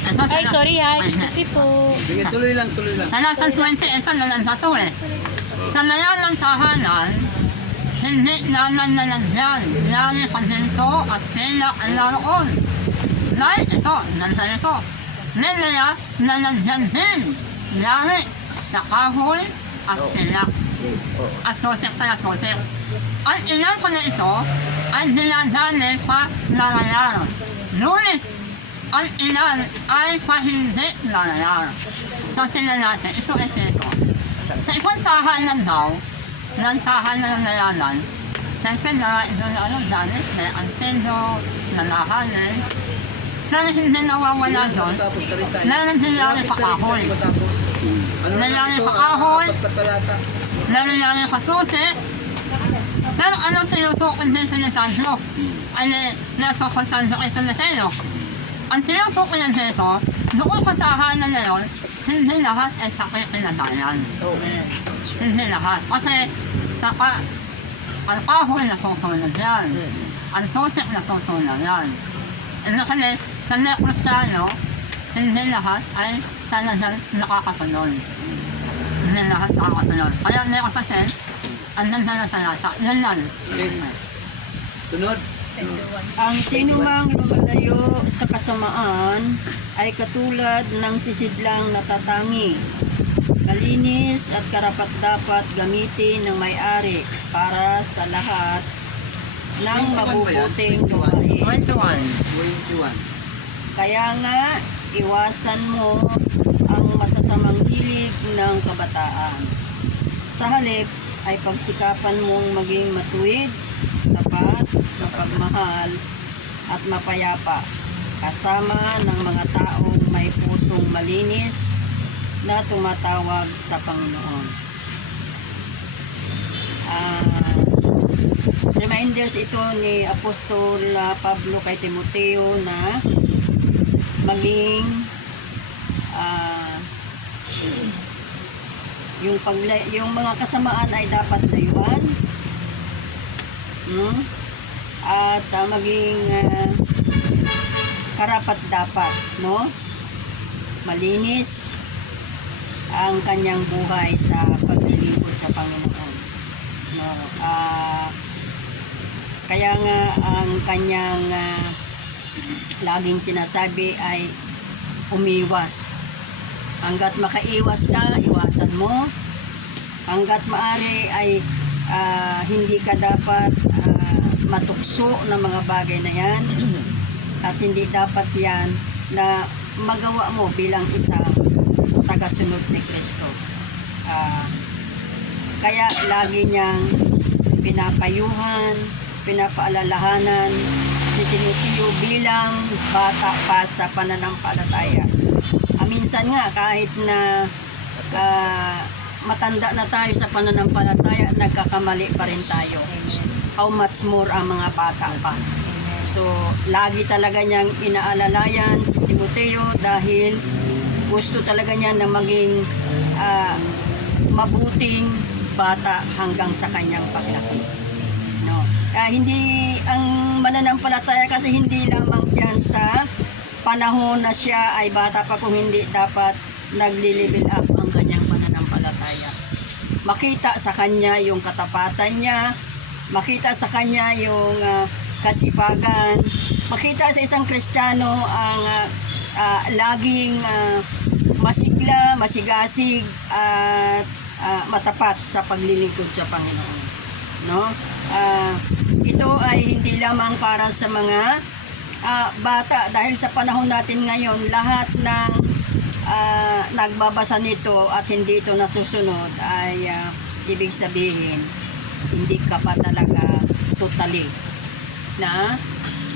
Ito, Ay, sorry ha. 50 po. Sige, tuloy lang, tuloy lang. Talatang 20, ito nalang to eh. Sa layan ng tahanan, hindi naman nalagyan, lari sa ginto at tela ang laroon. Dahil ito, nandiyan ito. Nilaya, nalagyan din, lari sa kahoy at tela. At totek pala totek. Ang ilan ko na ito ay dinadali sa larayan. Ngunit, ang ilan ay sa hindi larayan. So, tingnan natin, ito. Sa isang tahanan daw, ng tahanan ng layanan, siyempre doon dali, may antindo, nalahanin, na hindi nawawala doon, Tapos na rin tayo. na nangyayari sa kahoy, Tapos, ano nangyayari ito, sa kahoy, apat na talata. nangyayari sa tuti, pero anong tinutukin din sa Nisanjo? Ay, nasa Sanjo ito na tayo. Ang tinutukin yan dito, doon sa tahanan na yun, hindi lahat ay sakit pinadayan. Hindi lahat. Kasi, ang kahoy na susunod yan. Ang tutik na susunod yan. Ano kasi, sa mga Kristiyano, hindi lahat ay talagang nakakasunod. Hindi lahat nakakasunod. Kaya hindi kasi, ang ganda na talata. Yan lang. Sunod. Ang sinumang lumalayo sa kasamaan ay katulad ng sisidlang natatangi. Malinis at karapat-dapat gamitin ng may-ari para sa lahat ng mabubuting gawain. 21. 21. Kaya nga, iwasan mo ang masasamang hilig ng kabataan. Sa halip ay pagsikapan mong maging matuwid, tapat, mapagmahal, at mapayapa, kasama ng mga taong may pusong malinis na tumatawag sa Panginoon. Reminders ito ni Apostol Pablo kay Timoteo na maging yung mga kasamaan ay dapat layuan, at maging karapat dapat, no? Malinis ang kanyang buhay sa paglilingkod sa Panginoon, no? Kaya nga ang kanyang laging sinasabi ay umiwas. Hanggat makaiwas ka, iwasan mo. Hanggat maaari ay hindi ka dapat matukso ng mga bagay na yan, at hindi dapat yan na magawa mo bilang isang tagasunod ni Kristo. Kaya lagi niyang pinapayuhan, pinapaalalahanan si Timoteo bilang bata pa sa pananampalataya. Minsan nga kahit na matanda na tayo sa pananampalataya, nagkakamali pa rin tayo. How much more ang mga bata pa. So, lagi talaga niyang inaalalayan si Timoteo dahil gusto talaga niya na maging mabuting bata hanggang sa kanyang paglaki. No. Hindi ang mananampalataya kasi hindi lamang diyan sa panahon na siya ay bata pa, kung hindi dapat nagli-level up ang kanyang pananampalataya. Makita sa kanya yung katapatan niya, makita sa kanya yung kasipagan, makita sa isang Kristiyano ang laging masigla, masigasig at matapat sa paglilingkod sa Panginoon. No? Ito ay hindi lamang para sa mga bata, dahil sa panahon natin ngayon, lahat ng nagbabasa nito at hindi ito nasusunod ay ibig sabihin hindi ka pa talaga totally na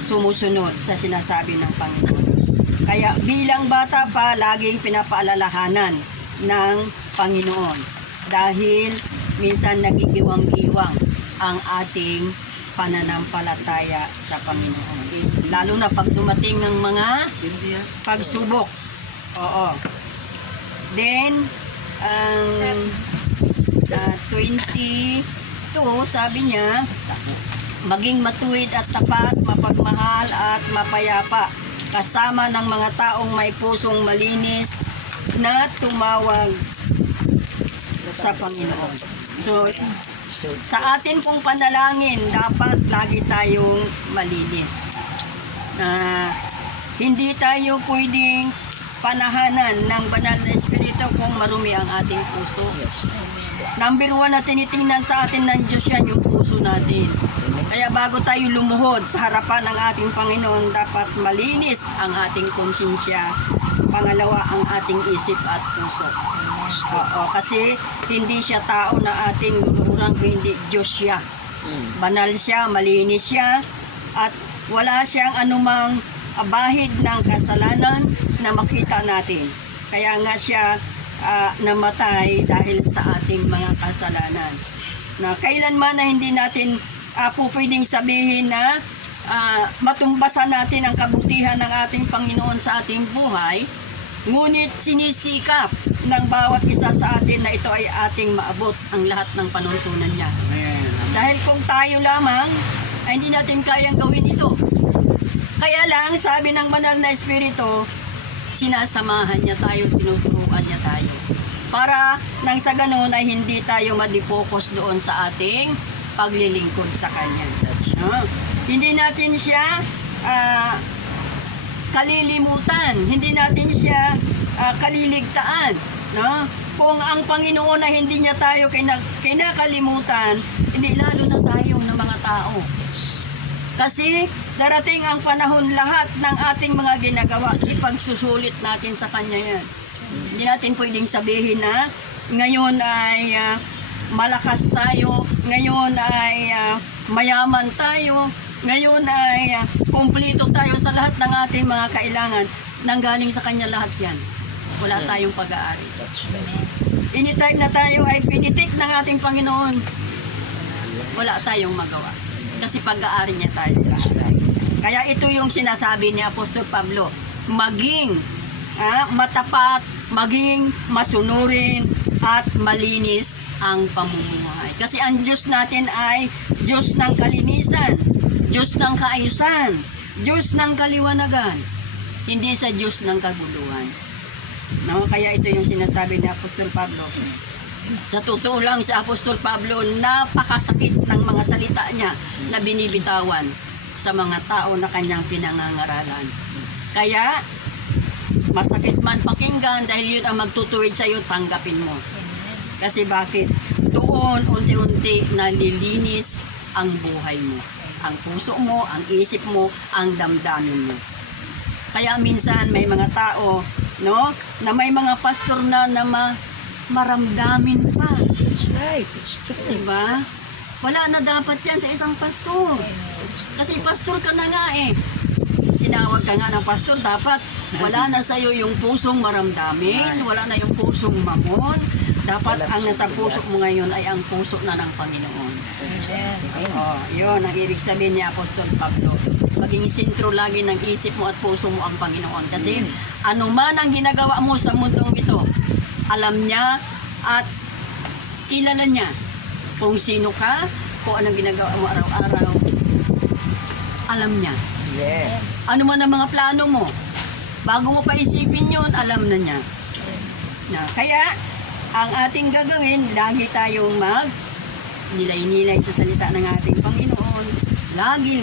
sumusunod sa sinasabi ng Panginoon. Kaya bilang bata pa, laging pinapaalalahanan ng Panginoon dahil minsan nagigiwang-giwang ang ating pananampalataya sa Panginoon. Lalo na pag dumating ng mga pagsubok. Oo. Then, sa 22, sabi niya, maging matuwid at tapat, mapagmahal at mapayapa, kasama ng mga taong may pusong malinis na tumawag sa Panginoon. So, sa atin pong panalangin, dapat lagi tayong malinis. Hindi tayo pwedeng panahanan ng banal na Espiritu kung marumi ang ating puso. Number 1 na tinitingnan sa atin ng Diyos yan, yung puso natin. Kaya bago tayo lumuhod sa harapan ng ating Panginoon, dapat malinis ang ating konsensya. Pangalawa, ang ating isip at puso. Oo, kasi hindi siya tao na ating luluhurang, hindi Diyos siya. Banal siya, malinis siya, at wala siyang anumang bahid ng kasalanan na makita natin. Kaya nga siya namatay dahil sa ating mga kasalanan. Na kailanman na hindi natin po pwedeng sabihin na matumbasan natin ang kabutihan ng ating Panginoon sa ating buhay, ngunit sinisikap ng bawat isa sa atin na ito ay ating maabot ang lahat ng panuntunan niya. Dahil kung tayo lamang, ay hindi natin kayang gawin ito. Kaya lang, sabi ng banal na Espiritu, sinasamahan niya tayo, tinuturuan niya tayo. Para nang sa ganun ay hindi tayo madipokus doon sa ating paglilingkod sa Kanya. Hindi natin siya kalilimutan, hindi natin siya kaliligtaan. No? Kung ang Panginoon na hindi niya tayo kinakalimutan, hindi lalo na tayong ng mga tao. Kasi darating ang panahon, lahat ng ating mga ginagawa, ipagsusulit natin sa Kanya yan. Hindi natin pwedeng sabihin na ngayon ay malakas tayo, ngayon ay mayaman tayo, ngayon ay kumplito tayo sa lahat ng ating mga kailangan. Nanggaling sa Kanya lahat yan. Wala tayong pag-aari. Anytime na tayo ay pinitik ng ating Panginoon, wala tayong magawa. Kasi pag-aari niya tayo lahat. Kaya ito yung sinasabi ni Apostol Pablo, maging matapat, maging masunurin at malinis ang pamumuhay. Kasi ang Diyos natin ay Diyos ng kalinisan, Diyos ng kaayusan, Diyos ng kaliwanagan, hindi sa Diyos ng kaguluhan. No? Kaya ito yung sinasabi ni Apostol Pablo. Sa totoo lang, si Apostol Pablo, napakasakit ng mga salita niya na binibitawan sa mga tao na kanyang pinangangaralan. Kaya, masakit man pakinggan dahil yun ang magtutuwid sa iyo, tanggapin mo. Kasi bakit? Doon, unti-unti nalilinis ang buhay mo. Ang puso mo, ang isip mo, ang damdamin mo. Kaya minsan may mga tao, no, na may mga pastor na maramdamin pa. That's right. It's true. Diba? Wala na dapat yan sa isang pastor. Kasi pastor ka na nga eh. Tinawag ka nga ng pastor, dapat wala na sa'yo yung pusong maramdamin, wala na yung pusong mamon. Dapat ang nasa puso mo ngayon ay ang puso na ng Panginoon. Yun ang ibig sabihin ni Apostol Pablo. Maging sentro lagi ng isip mo at puso mo ang Panginoon. Kasi anuman ang ginagawa mo sa mundong ito, alam niya at kilala niya kung sino ka, kung anong ginagawa mo araw-araw. Alam niya. Yes. Ano man ang mga plano mo, bago mo pa isipin yun, alam na niya. Kaya, ang ating gagawin, lagi tayong nilay-nilay sa salita ng ating Panginoon. Lagi,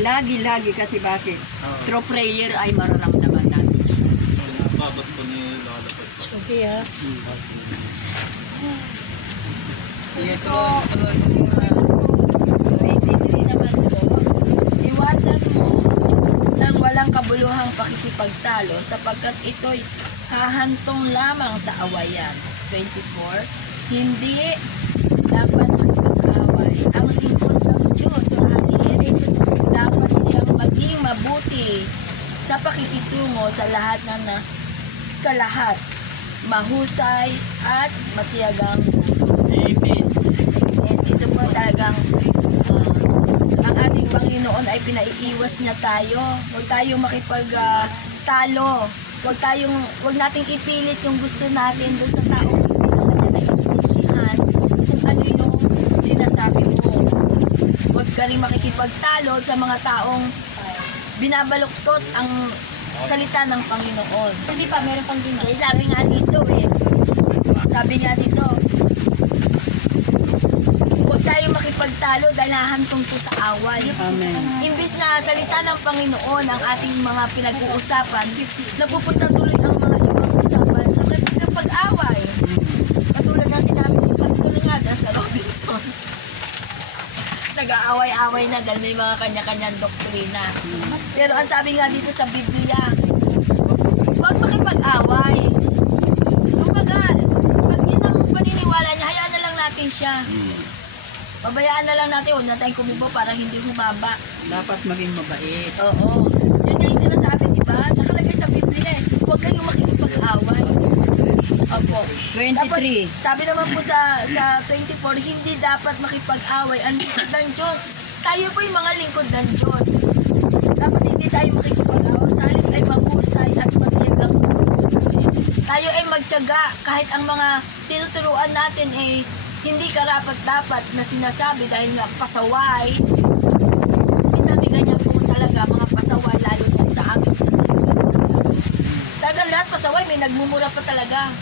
kasi bakit? Through prayer ay mararamdaman natin siya. Okay, ha? 23 naman po, iwasan mo ng walang kabuluhang pakikipagtalo sapagkat ito'y hahantong lamang sa awayan. 24, hindi dapat makipag-away ang lingkod ng Diyos sa halip. Dapat siyang mo sa lahat sa lahat mahusay at matiyagang Amen. Amen. Dito po talagang ang ating Panginoon ay pinaiiwas niya tayo. Huwag tayong makipag-talo. Huwag nating ipilit yung gusto natin doon sa taong hindi naman na naiintindihan kung ano yung sinasabi mo. Huwag ka rin makikipagtalo sa mga taong binabaluktot ang salita ng Panginoon. Hindi pa, meron pang ginawa. Kasi sabi nga dito, huwag tayo makipagtalo dahil hahantong to sa away. Amen. Imbis na salita ng Panginoon ang ating mga pinag-uusapan, napupunta tuloy ang mga ibang usapan sa pag-away. Katulad na sinabi ni Pastor nga sa Robinson. Nag-aaway-away na dahil may mga kanya-kanyang doktrina. Pero ang sabi nga dito sa Biblia, huwag makipag-away. Kumbaga, pag yun ang paniniwala niya, hayaan na lang natin siya. Pabayaan na lang natin, huwag na tayong kumibo para hindi humaba. Dapat maging mabait. Oo. Yan nga yung sinasabi, di ba? Nakalagay sa Biblia eh. Huwag kayong makikipag-away. Opo. 23. Tapos, sabi naman po sa 24, hindi dapat makipag-away ang lingkod ng Diyos. Tayo po yung mga lingkod ng Diyos. Dapat hindi tayo makikipag-away. Sa halip ay mahusay at matiyagang tulo. Tayo ay magtiyaga kahit ang mga tinuturuan natin ay hindi karapat-dapat na sinasabi dahil nga pasaway. Sabi ganyan po talaga mga pasaway lalo na sa amin sa talagang lahat pasaway may nagmumura pa talaga.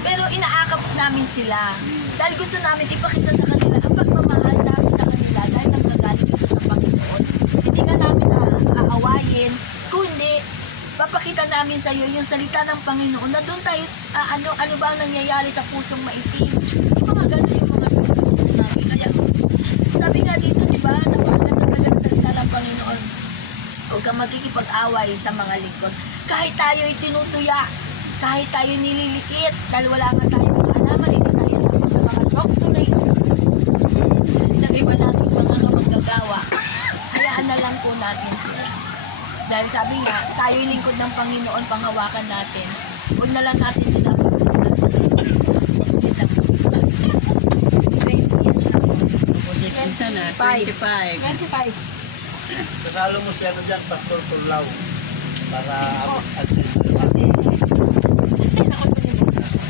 Pero inaakap namin sila dahil gusto namin ipakita sa kanila ang pagmamahal namin sa kanila dahil nanggagaling ito sa Panginoon. Hindi ka namin aawayin, kundi papakita namin sa iyo yung salita ng Panginoon na doon tayo, ano ba ang nangyayari sa pusong maitim. Di ba mga ganun yung mga pinag namin. Kaya, sabi nga dito, di ba, napakaganda talaga ng salita ng Panginoon. Huwag kang magkikipag-away sa mga lingkod. Kahit tayo'y tinutuya, kahit tayo nililiit, dahil wala nga tayong kaalaman, hindi tayo tapos sa mga doctorate ng iba nating mga kamanggagawa. Hayaan na lang po natin sila. Dahil sabi nga, tayo'y lingkod ng Panginoon, panghawakan natin. Huwag na lang natin sila Minsan na, 25. 25. 25. Kasalo mo siya dyan, Pastor Turlaw. Para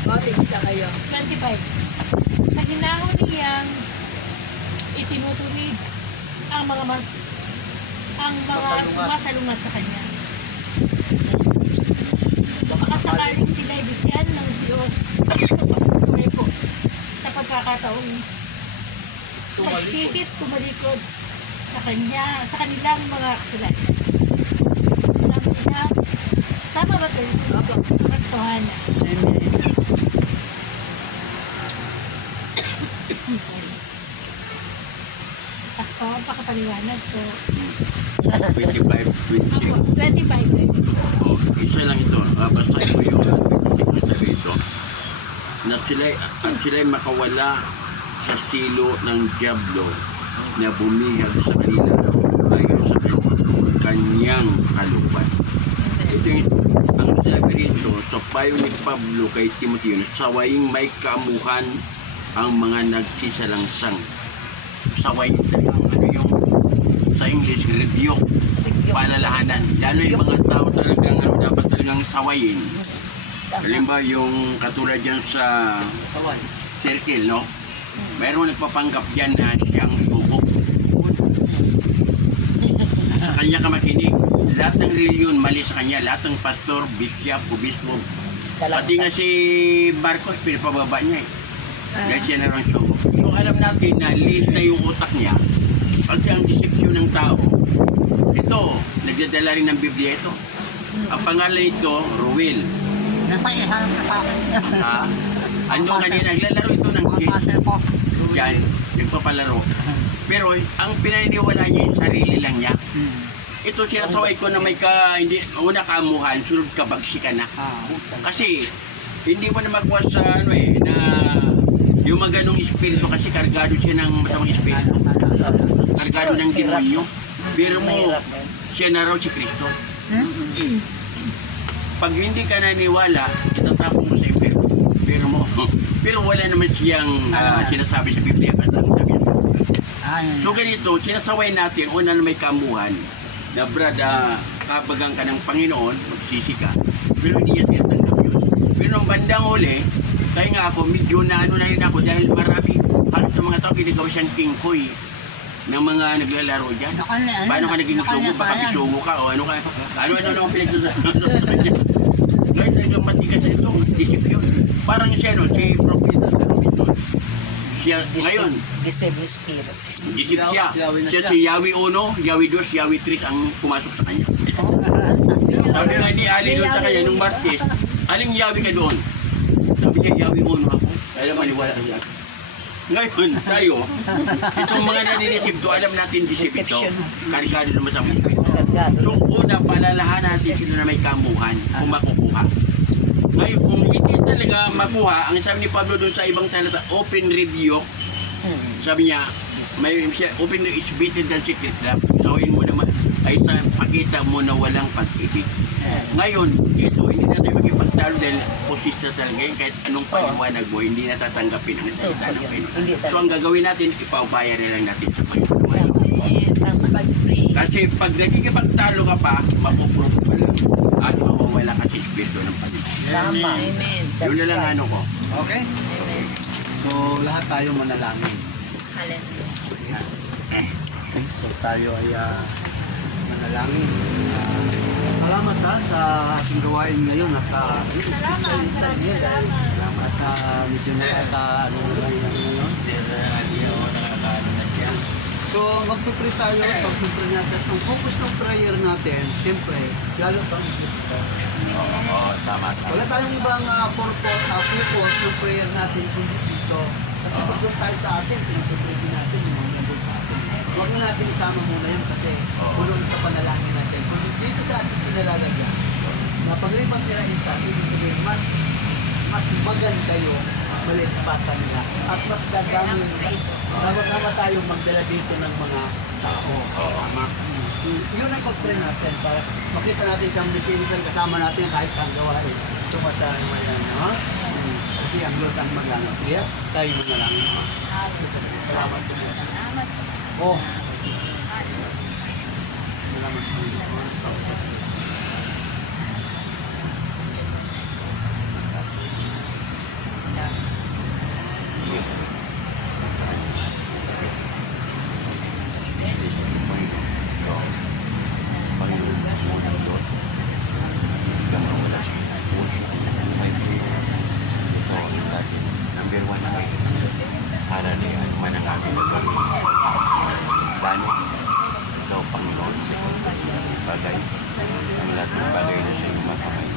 Bakit isa kayo? 25. Nahinahon niyang itinutuwid ang mga masalungat sa kanya. Baka sakaling sila'y bigyan ng Diyos sumiko sa pagkakataong pagsisit kumalikod sa kanilang mga kasalanan. Tama ba ito? Opo. Katotohanan. Amen. Pastor, pakapaliwanag ko. 25, 20. Ako, 25. Oh, isa lang ito. Basahin mo yung sabi ito. Na sila'y makawala sa estilo ng diablo na bumihag sa kanila ayon sa kanyang kalooban. Ito yung ang sinabi rito sa payo ni Pablo kay Timoteo na sawaing may kaamuhan ang mga nagsisalangsang. Sawayin talagang ano yung sa English, rebuke, palalahanan. Lalo yung mga tao talagang dapat talagang sawayin. Halimbawa yung katulad yan sa circle, no? Mayroon nagpapanggap dyan na siyang sugo. Sa kanya ka makinig. Lahat ng reliyon mali sa kanya. Lahat ng pastor, bishop, obispo. Pati nga si Marcos, pinapababa niya eh. Dahil siya na rin sugo. So alam natin na liit na yung utak niya. Pag ang deception ng tao, ito, nagdadala rin ng Biblia ito. Ang pangalan ito, Ruel. Nasa iharap ka sa akin. Ha? Ano kanina, naglalaro ito ng game. Yan, nagpapalaro. Pero ang pinaniniwala niya, sarili lang niya. Ito sinasaway ko na may hindi, una kaamuhan, sunod ka bagsika na. Kasi, hindi mo na magwas sa na yung mga ganong espiritu kasi kargado siya ng masamang espiritu. Kargado ng demonyo. Pero mo, siya na raw si Kristo. Pag hindi ka naniwala, itatapon mo sa impyerno. Pero wala naman siyang sinasabi sa Biblia. Basta ang sabi niya. So ganito, sinasaway natin, una na may kamuhan, na brad, kabagang ka ng Panginoon, magsisi ka. Pero hindi niya tinatanggap yun. Pero nung bandang huli, kaya nga ako, medyo na rin ako dahil marami, halos sa mga tao, ginagawa siyang kingkoy ng mga naglalaro dyan. Paano ka naging sumo? Baka sumo ka o ano ka? Ano ang pinagsasabi? Ngayon talagang matigas ito, disipyon. Parang siya, no, si Propeta siya, ngayon, Deceive spirit. disip siya. Siya si Yahweh 1, Yahweh 2, Yahweh 3 ang pumasok sa kanya. Sabi nga ni Ali doon sa kanya, nung Martes, aling Yahweh ka doon? Sabi niya, Yahweh 1 ako. Kaya maniwala ka siya. Ngayon, tayo, itong mga naninisip to, alam natin disip ito. Karikado naman sa mga. So, una, palalahan natin sila na may kamuhan kung makukuha. Ngayon, kung hindi talaga makuha, ang sabi ni Pablo doon sa ibang talata, open review, sabi niya, may open is better than secret love. Sawin mo naman, ay pakita mo na walang pag-ibig. Ngayon, ito, hindi natin magipagtalo dahil posista talaga yun, kahit anong paliwanag mo, hindi natatanggapin ang salita ng Panginoon. So, ang gagawin natin, ipaubayan na lang natin sa Panginoon. Pag-free. Kasi pag nagkikipagtalo ka pa, mapuprove ka lang. At mawawala ka sa espiritu ng Panginoon. Tama. Amen. Yun na lang ano ko. Okay? So, lahat tayo manalangin. Hallelujah. Okay, so tayo ay manalangin. Salamat sa ating gawain ngayon at especially sa inyo dahil at medyo na ngayon. So, magpipray tayo, pag-pray natin. Ang focus ng prayer natin, siyempre, lalo pang ito. Wala tayong ibang focus ng prayer natin kundi dito. Kasi pag tayo sa atin, pinag-pray din natin yung mga nabol sa atin. Huwag na natin isama muna yun kasi puno sa panalangin natin. Kung dito sa atin pinalalagyan, na paglipat nila sa atin, ibig sabihin, mas maganda yung malipatan nila at mas gagamit sama-sama tayong magdala dito ng mga tao. Tama. Yun ang pag-pray natin para makita natin isang misisan kasama natin kahit saan gawain. Sumasama mo yan, no? Kasi ang Lord ang magalangin. Sige, tayo manalangin. Salamat po. Salamat. Oh. Salamat po. Bagay, ang lahat ng bagay na sa iyong makamay.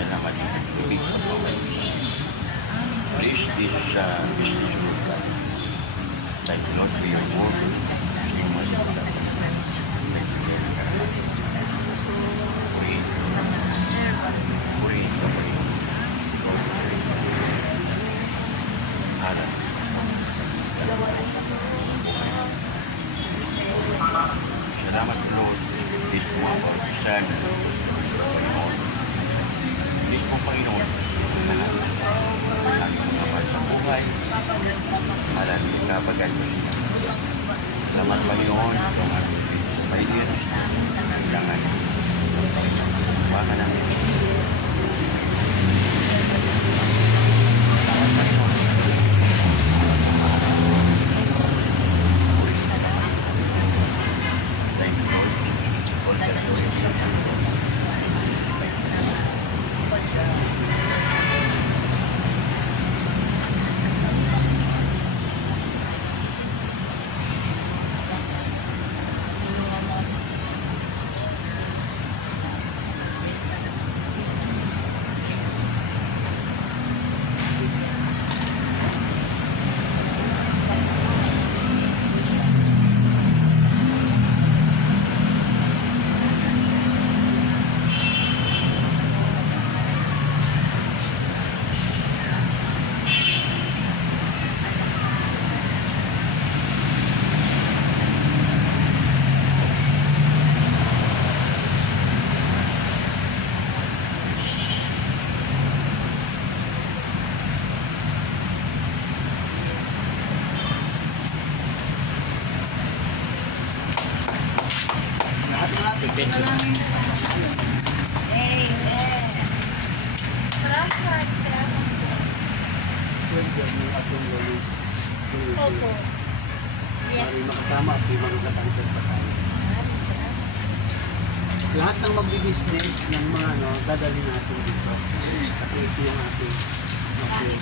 Salamat sa tubig. Please, this is a business with God. Thank you, Lord, for your word. You must have done. Thank you very much. Pray. Pray. Pray. Salamat Lord, please po ako sa Panginoon. Please po Panginoon, lahat ang mga sa buhay, alam niyo kabagan mo siya. Salamat Panginoon, kung ang maligyan, kailangan, baka namin. Salamat Panginoon. Thank you, Lord. All the Pwede yung atong walis. Opo. Yes. Mari makasama at yung mga katangkad pa tayo. Lahat ng magbi-business ng mga dadali natin dito. Kasi ito yung ating